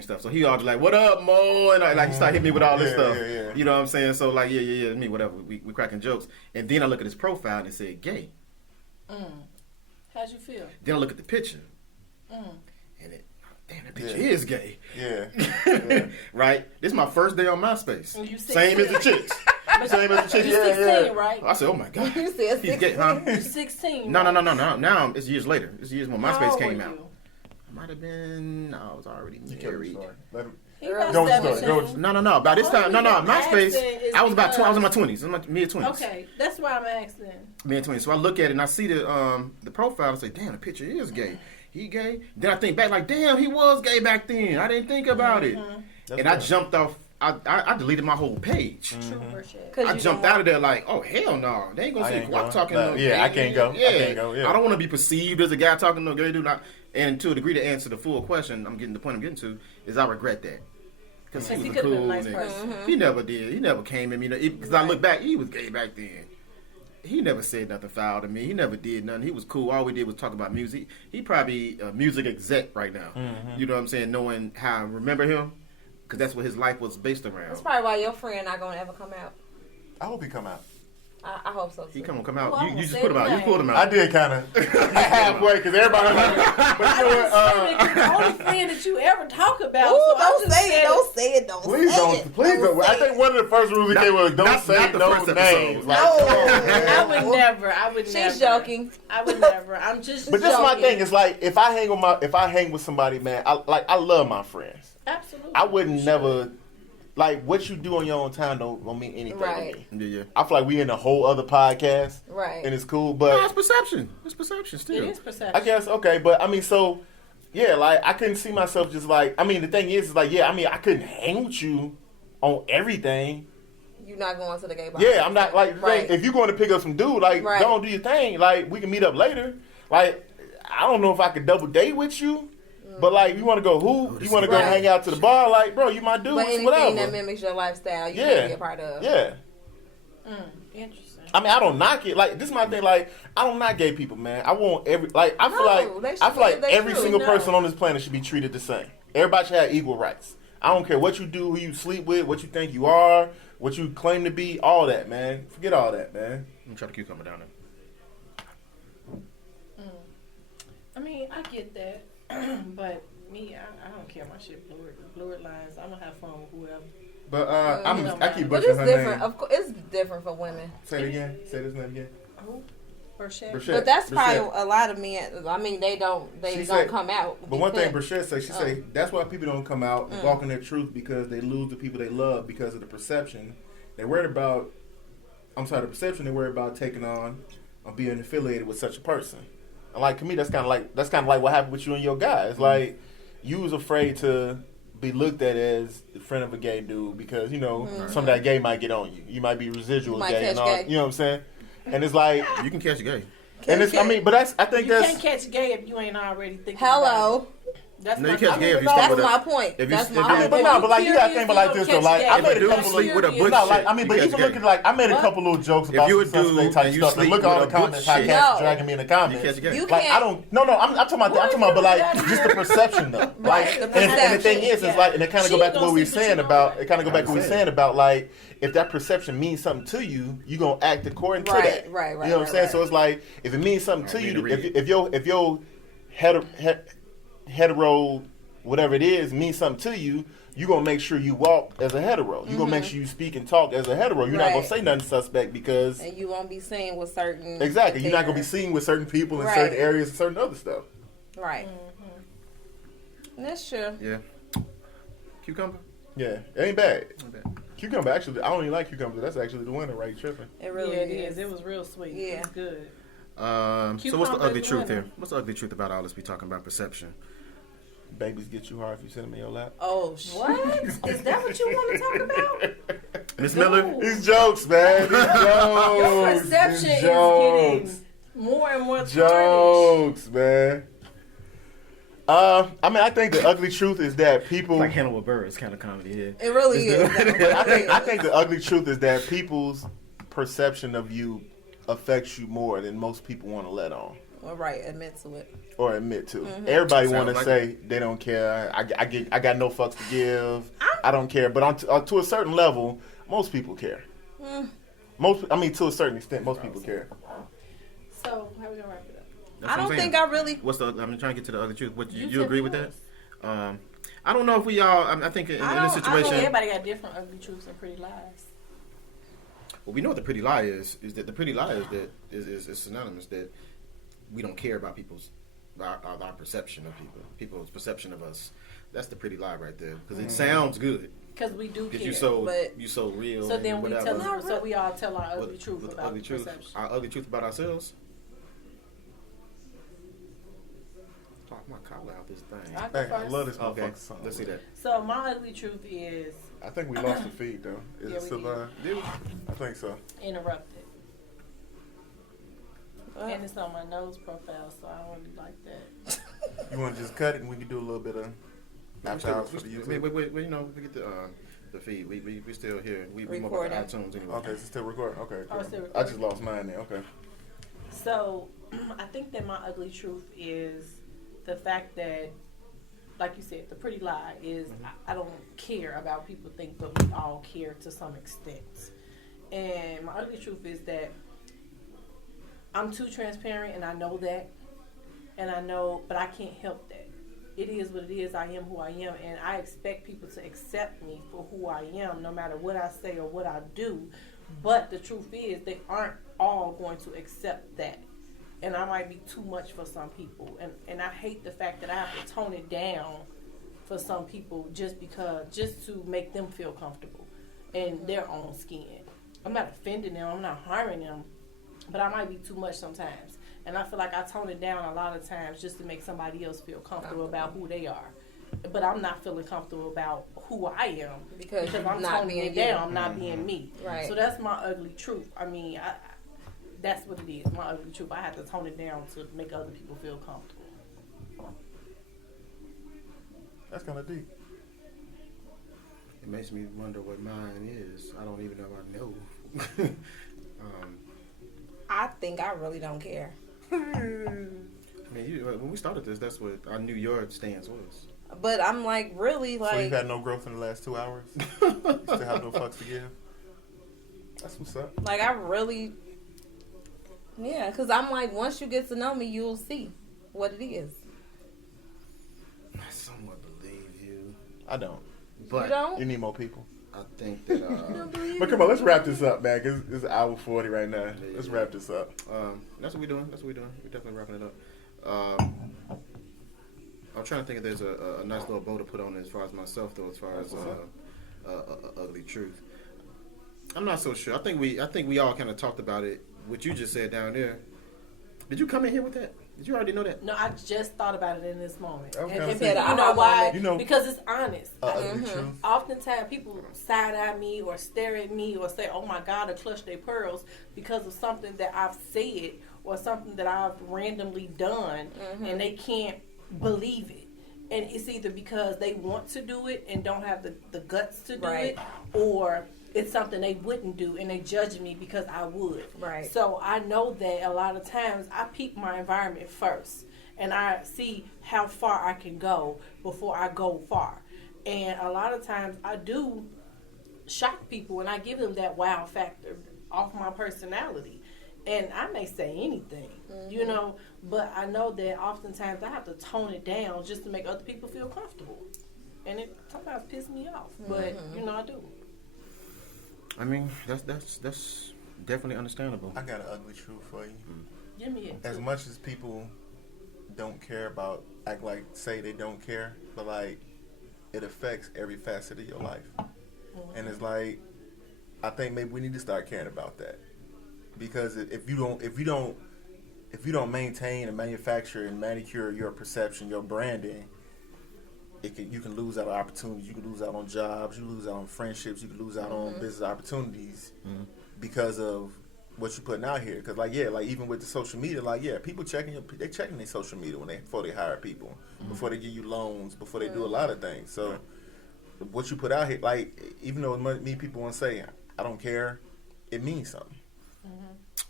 stuff. So he always like, "What up, Mo?" And he started hitting me with all this stuff. Yeah. You know what I'm saying? So like, yeah, me, whatever. We cracking jokes. And then I look at his profile and it said gay. How'd you feel? Then I look at the picture. And that picture is gay. Yeah. Right? This is my first day on MySpace. Same as the chicks. Same as the chicks. You're 16, right? I said, oh my God. You said 16. He's gay, huh? You're 16. No. Now it's years later. It's years when MySpace came out. You? I might have been. No, I was already married. No. By this time, MySpace. I was about. I was in my 20s. In my mid-20s. Okay, that's why I'm asking. Mid-20s. So I look at it and I see the profile and say, damn, the picture is gay. He gay. Then I think back like, damn, he was gay back then. I didn't think about it. And I jumped off. I deleted my whole page. I jumped out of there like, oh hell no, they ain't gonna see Kwak talking no gay. I can't go. Yeah. I can't go. Yeah. I don't want to be perceived as a guy talking no gay dude. And to a degree, to answer the full question, the point I'm getting to is I regret that because he was a cool nice nigga. He never did. He never came at me. Because I look back, he was gay back then. He never said nothing foul to me. He never did nothing. He was cool. All we did was talk about music. He probably a music exec right now. You know what I'm saying? Knowing how I remember him. Because that's what his life was based around. That's probably why your friend not going to ever come out. I hope he come out. I hope so, too. He come out. Well, you just put him out. You pulled him out. I did kind of halfway because everybody like, but you know what? The only friend that you ever talk about. Ooh, so don't say it. Please don't. I think one of the first rules we came was don't say no names. Like, I would never. She's joking. I would never. I'm just But this is my thing. It's like if I hang with somebody, man, I love my friends. Absolutely. I wouldn't never. Like, what you do on your own time don't mean anything to me. Yeah. I feel like we in a whole other podcast. Right. And it's cool, but... No, it's perception. It's perception still. It is perception. I guess, okay, but, I mean, so... Yeah, like, I couldn't see myself just like... I mean, the thing is like, yeah, I mean, I couldn't hang with you on everything. You're not going to the gay bar. Yeah, I'm not, like... Right. If you're going to pick up some dude, like, don't do your thing. Like, we can meet up later. Like, I don't know if I could double date with you. But like, you want to go hoop, you want to go hang out to the bar, like, bro, you my dude, but anything whatever. that mimics your lifestyle, you can be a part of. Yeah. Interesting. I mean, I don't knock it. Like, this is my thing. Like, I don't knock gay people, man. I want I feel like every single person on this planet should be treated the same. Everybody should have equal rights. I don't care what you do, who you sleep with, what you think you are, what you claim to be, all that, man. Forget all that, man. I'm gonna try to cucumber down there. I mean, I get that. But me, I don't care. My shit blurred lines. I'm gonna have fun with whoever. But I keep But butchering it's her different. name. Of course, it's different for women. Say it again. Say this name again. Who? Burchett. But that's probably a lot of men. I mean, they don't come out. But one thing Burchett said, she say that's why people don't come out and walk in their truth because they lose the people they love because of the perception. They're worried about. The perception they're worried about taking on or being affiliated with such a person. And like to me, that's kind of like what happened with you and your guy. It's like you was afraid to be looked at as the friend of a gay dude because some of that gay might get on you. You might be residual gay and all. Gay. You know what I'm saying? And it's like you can catch gay. I think you can't catch gay if you ain't already thinking. Hello. About it. That's No, you my catch point. game if you That's sleep with my a. point. if you- That's if my you- point. But like you gotta think about like this though. Like I If made a dude a couple sleep with a of bush no, like shit, I mean, you but catch even game. looking like I made a What? couple little jokes If about you a some suspect dude type and you stuff. And sleep look at all with the a comments. bush How shit. cats No. dragging me in the comments. You catch game. You Like can't. I don't. No, I'm talking about. I'm talking about. But like just the perception though. Right, Like the and the thing perception. is like, and it kind of go She back to gonna what we were see what saying you about. know. It kind of go back to what we were saying about like if that perception means something to you, you gonna act according to Right, that. right, You right, know what I'm right, saying? right. So it's like if it means something to I mean you, to read if your hetero whatever it is means something to you, you gonna make sure you walk as a hetero. You gonna make sure you speak and talk as a hetero. You're not gonna Right. say nothing suspect because And you won't be seen with certain. exactly you're not gonna be affairs. seen with certain people in Right. certain areas and certain other stuff. Right. That's true. Yeah. Cucumber. Yeah, it ain't bad. Not bad. Cucumber actually, I don't even like cucumber. That's actually the winner, right? You tripping? It really Yeah, it is. is. It was real sweet. Yeah. It's good. So what's the Cucumber ugly is truth winning. here? What's the ugly truth about all this? We talking about perception. Babies get you hard if you sit them in your lap. Oh, What? Is that what you want to talk about? Miss Miller. No. These jokes, man. These jokes. Your perception These is jokes. getting more and more tarnished. Jokes, man. I mean, I think the ugly truth is that people. Like Hannibal Buress kind of comedy. Yeah. It really is. But I think the ugly truth is that people's perception of you affects you more than most people want to let on Well, right. Admit to it. or admit to. Everybody Sounds want to like say they don't care. I got no fucks to give. I don't care. But to a certain level, most people care. To a certain extent, most people care. So, how we gonna wrap it up? That's I what I'm don't saying. think I really. I'm trying to get to the ugly truth. What you tell agree me with that? yours. I don't know if we all. I think in I this don't- situation. Everybody got different ugly truths and pretty lies. Well, we know what the pretty lie is that the pretty lie is synonymous that we don't care about our perception of people's perception of us. That's the pretty lie right there because it sounds good Because we do care. because But- you so real. So and then we whatever. tell. So we all tell our What- ugly truth what the about ugly truth, perception. our ugly truth about ourselves. Talk my collar out this thing. I go Hey, I first. love this Okay, motherfucking song. let's see that. So my ugly truth is I think we lost the feed though. Is Yeah, it we still did. live? Did we? I think so. interrupted. And it's on my nose profile, so I don't really like that. You want to just cut it and we can do a little bit of after hours for the YouTube? Wait, you know, we get the feed. We still here. We move over to Recording. iTunes anyway. Okay, so still record. Okay, Oh, cool. still I recording. just lost mine there. Okay. So I think that my ugly truth is the fact that, like you said, the pretty lie is I don't care about people think, but we all care to some extent. And my ugly truth is that I'm too transparent, and I know that, but I can't help that. It is what it is. I am who I am, and I expect people to accept me for who I am, no matter what I say or what I do. But the truth is, they aren't all going to accept that, and I might be too much for some people, and I hate the fact that I have to tone it down for some people just to make them feel comfortable in their own skin. I'm not offending them. I'm not harming them. But I might be too much sometimes. And I feel like I tone it down a lot of times just to make somebody else feel comfortable about who they are. But I'm not feeling comfortable about who I am. Because I'm not toning being it you. down. I'm not being me. Right. So that's my ugly truth. I mean, that's what it is, my ugly truth. I have to tone it down to make other people feel comfortable. That's kind of deep. It makes me wonder what mine is. I don't even know if I know. I think I really don't care. I mean, when we started this, that's what I knew your stance was. But I'm like, really, So like. you've had no growth in the last 2 hours? You still have no fucks to give? That's what's up. Like, I really. Yeah, because I'm like, once you get to know me, you'll see what it is. I somewhat believe you, I don't. but You don't? You need more people. I think that. You don't believe But me? come on, let's wrap this up, man. 'Cause it's hour 40 right now. Let's wrap this up. That's what we're doing. We're definitely wrapping it up. I'm trying to think if there's a nice little bow to put on as far as myself, though, as far as ugly truth. I'm not so sure. I think we all kind of talked about it. What you just said down there. Did you come in here with that? Did you already know that? No, I just thought about it in this moment. I was And kinda you thinking- know why? You know- Because it's honest. Ugly truth. Oftentimes people side eye me or stare at me or say, oh my God, or clutch their pearls because of something that I've said or something that I've randomly done and they can't believe it. And it's either because they want to do it and don't have the guts to do Right. it, or it's something they wouldn't do and they judge me because I would. Right. So I know that a lot of times I peep my environment first and I see how far I can go before I go far. And a lot of times I do shock people and I give them that wow factor off my personality. And I may say anything, you know, but I know that oftentimes I have to tone it down just to make other people feel comfortable. And it sometimes pisses me off, but, you know, I do. I mean, that's definitely understandable. I got an ugly truth for you. Give me it. As much as people don't care about, act like, say they don't care, but like, it affects every facet of your life. And it's like, I think maybe we need to start caring about that. Because if you don't maintain and manufacture and manicure your perception, your branding, you can lose out on opportunities. You can lose out on jobs. You lose out on friendships. You can lose out on business opportunities because of what you're putting out here. Because like even with the social media, people checking their social media before they hire people, before they give you loans, before they do a lot of things. So what you put out here, like even though many people want to say I don't care, it means something.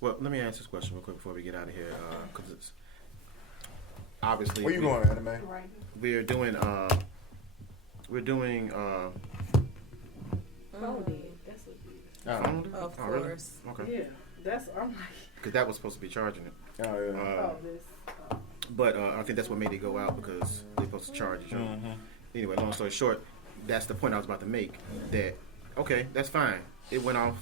Well, let me ask this question real quick before we get out of here, because it's obviously Where you going, Anime? Right. we're doing Oh, did. That's what it is. Of Oh, really? course. Okay. Yeah. That's, I'm like, Because that was supposed to be charging it. Oh yeah. this. But I think that's what made it go out because they're supposed to charge you. Anyway, long story short, that's the point I was about to make. That, okay, that's fine. It went off.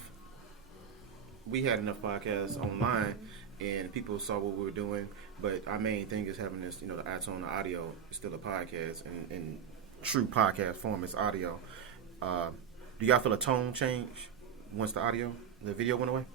We had enough podcasts online and people saw what we were doing. But our main thing is having this, the iTunes audio is still a podcast and in true podcast form, it's audio. Do y'all feel a tone change once the video went away?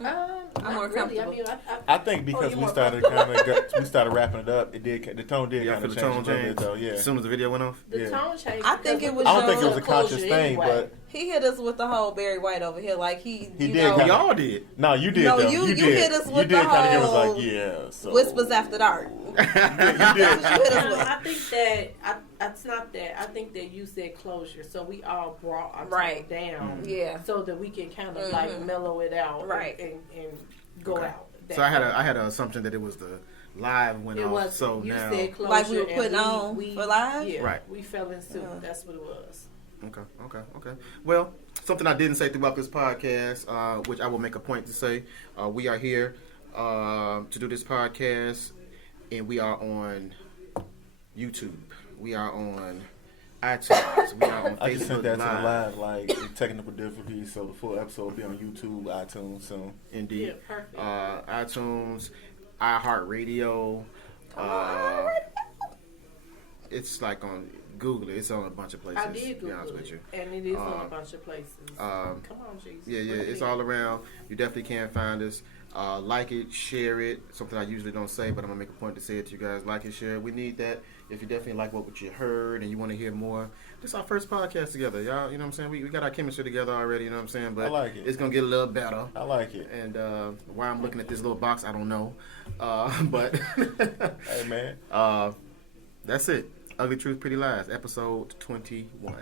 I'm more really. comfortable. I think because we started wrapping it up, the tone did Y'all kind feel of the tone change a little bit change though. Yeah. as soon as the video went off? The Yeah. tone changed. I think because it was I don't think it your was a conscious closure thing, anyway. but He hit us with the whole Barry White over here, like he He you did know, kinda- Y'all did. no, you did. No, though. you did. hit us You with did the kind of give us whole like, yeah. So Whispers After Dark. you did. That's what you hit us No, with. I think that it's not that. I think that you said closure, so we all brought our tone Right. down, Yeah. so that we can kind of like mellow it out, Right. and go Okay. out. So I had an assumption that it was the live went It off. was. So you now, said closure, Like we were and putting on for live? Yeah, Right. We fell in suit. That's what it was. Okay. Well, something I didn't say throughout this podcast, which I will make a point to say, we are here to do this podcast, and we are on YouTube. We are on iTunes. We are on I just sent Facebook that to the Live. live, technical difficulties. So the full episode will be on YouTube, iTunes soon. Indeed. Yeah, perfect. iTunes, iHeartRadio. It's like on Google. It's on a bunch of places. I did to be Google honest with it, you. and it is on a bunch of places. Come on, Jesus. Yeah, it's all around. You definitely can find us. Like it, share it. Something I usually don't say, but I'm gonna make a point to say it to you guys. Like it, share it. We need that. If you definitely like what you heard and you want to hear more, this is our first podcast together, y'all. You know what I'm saying? We got our chemistry together already. You know what I'm saying? But I like it. It's gonna get a little better. I like it. And why I'm looking at this little box, I don't know. But Hey man. that's it. Ugly Truth, Pretty Lies, episode 21.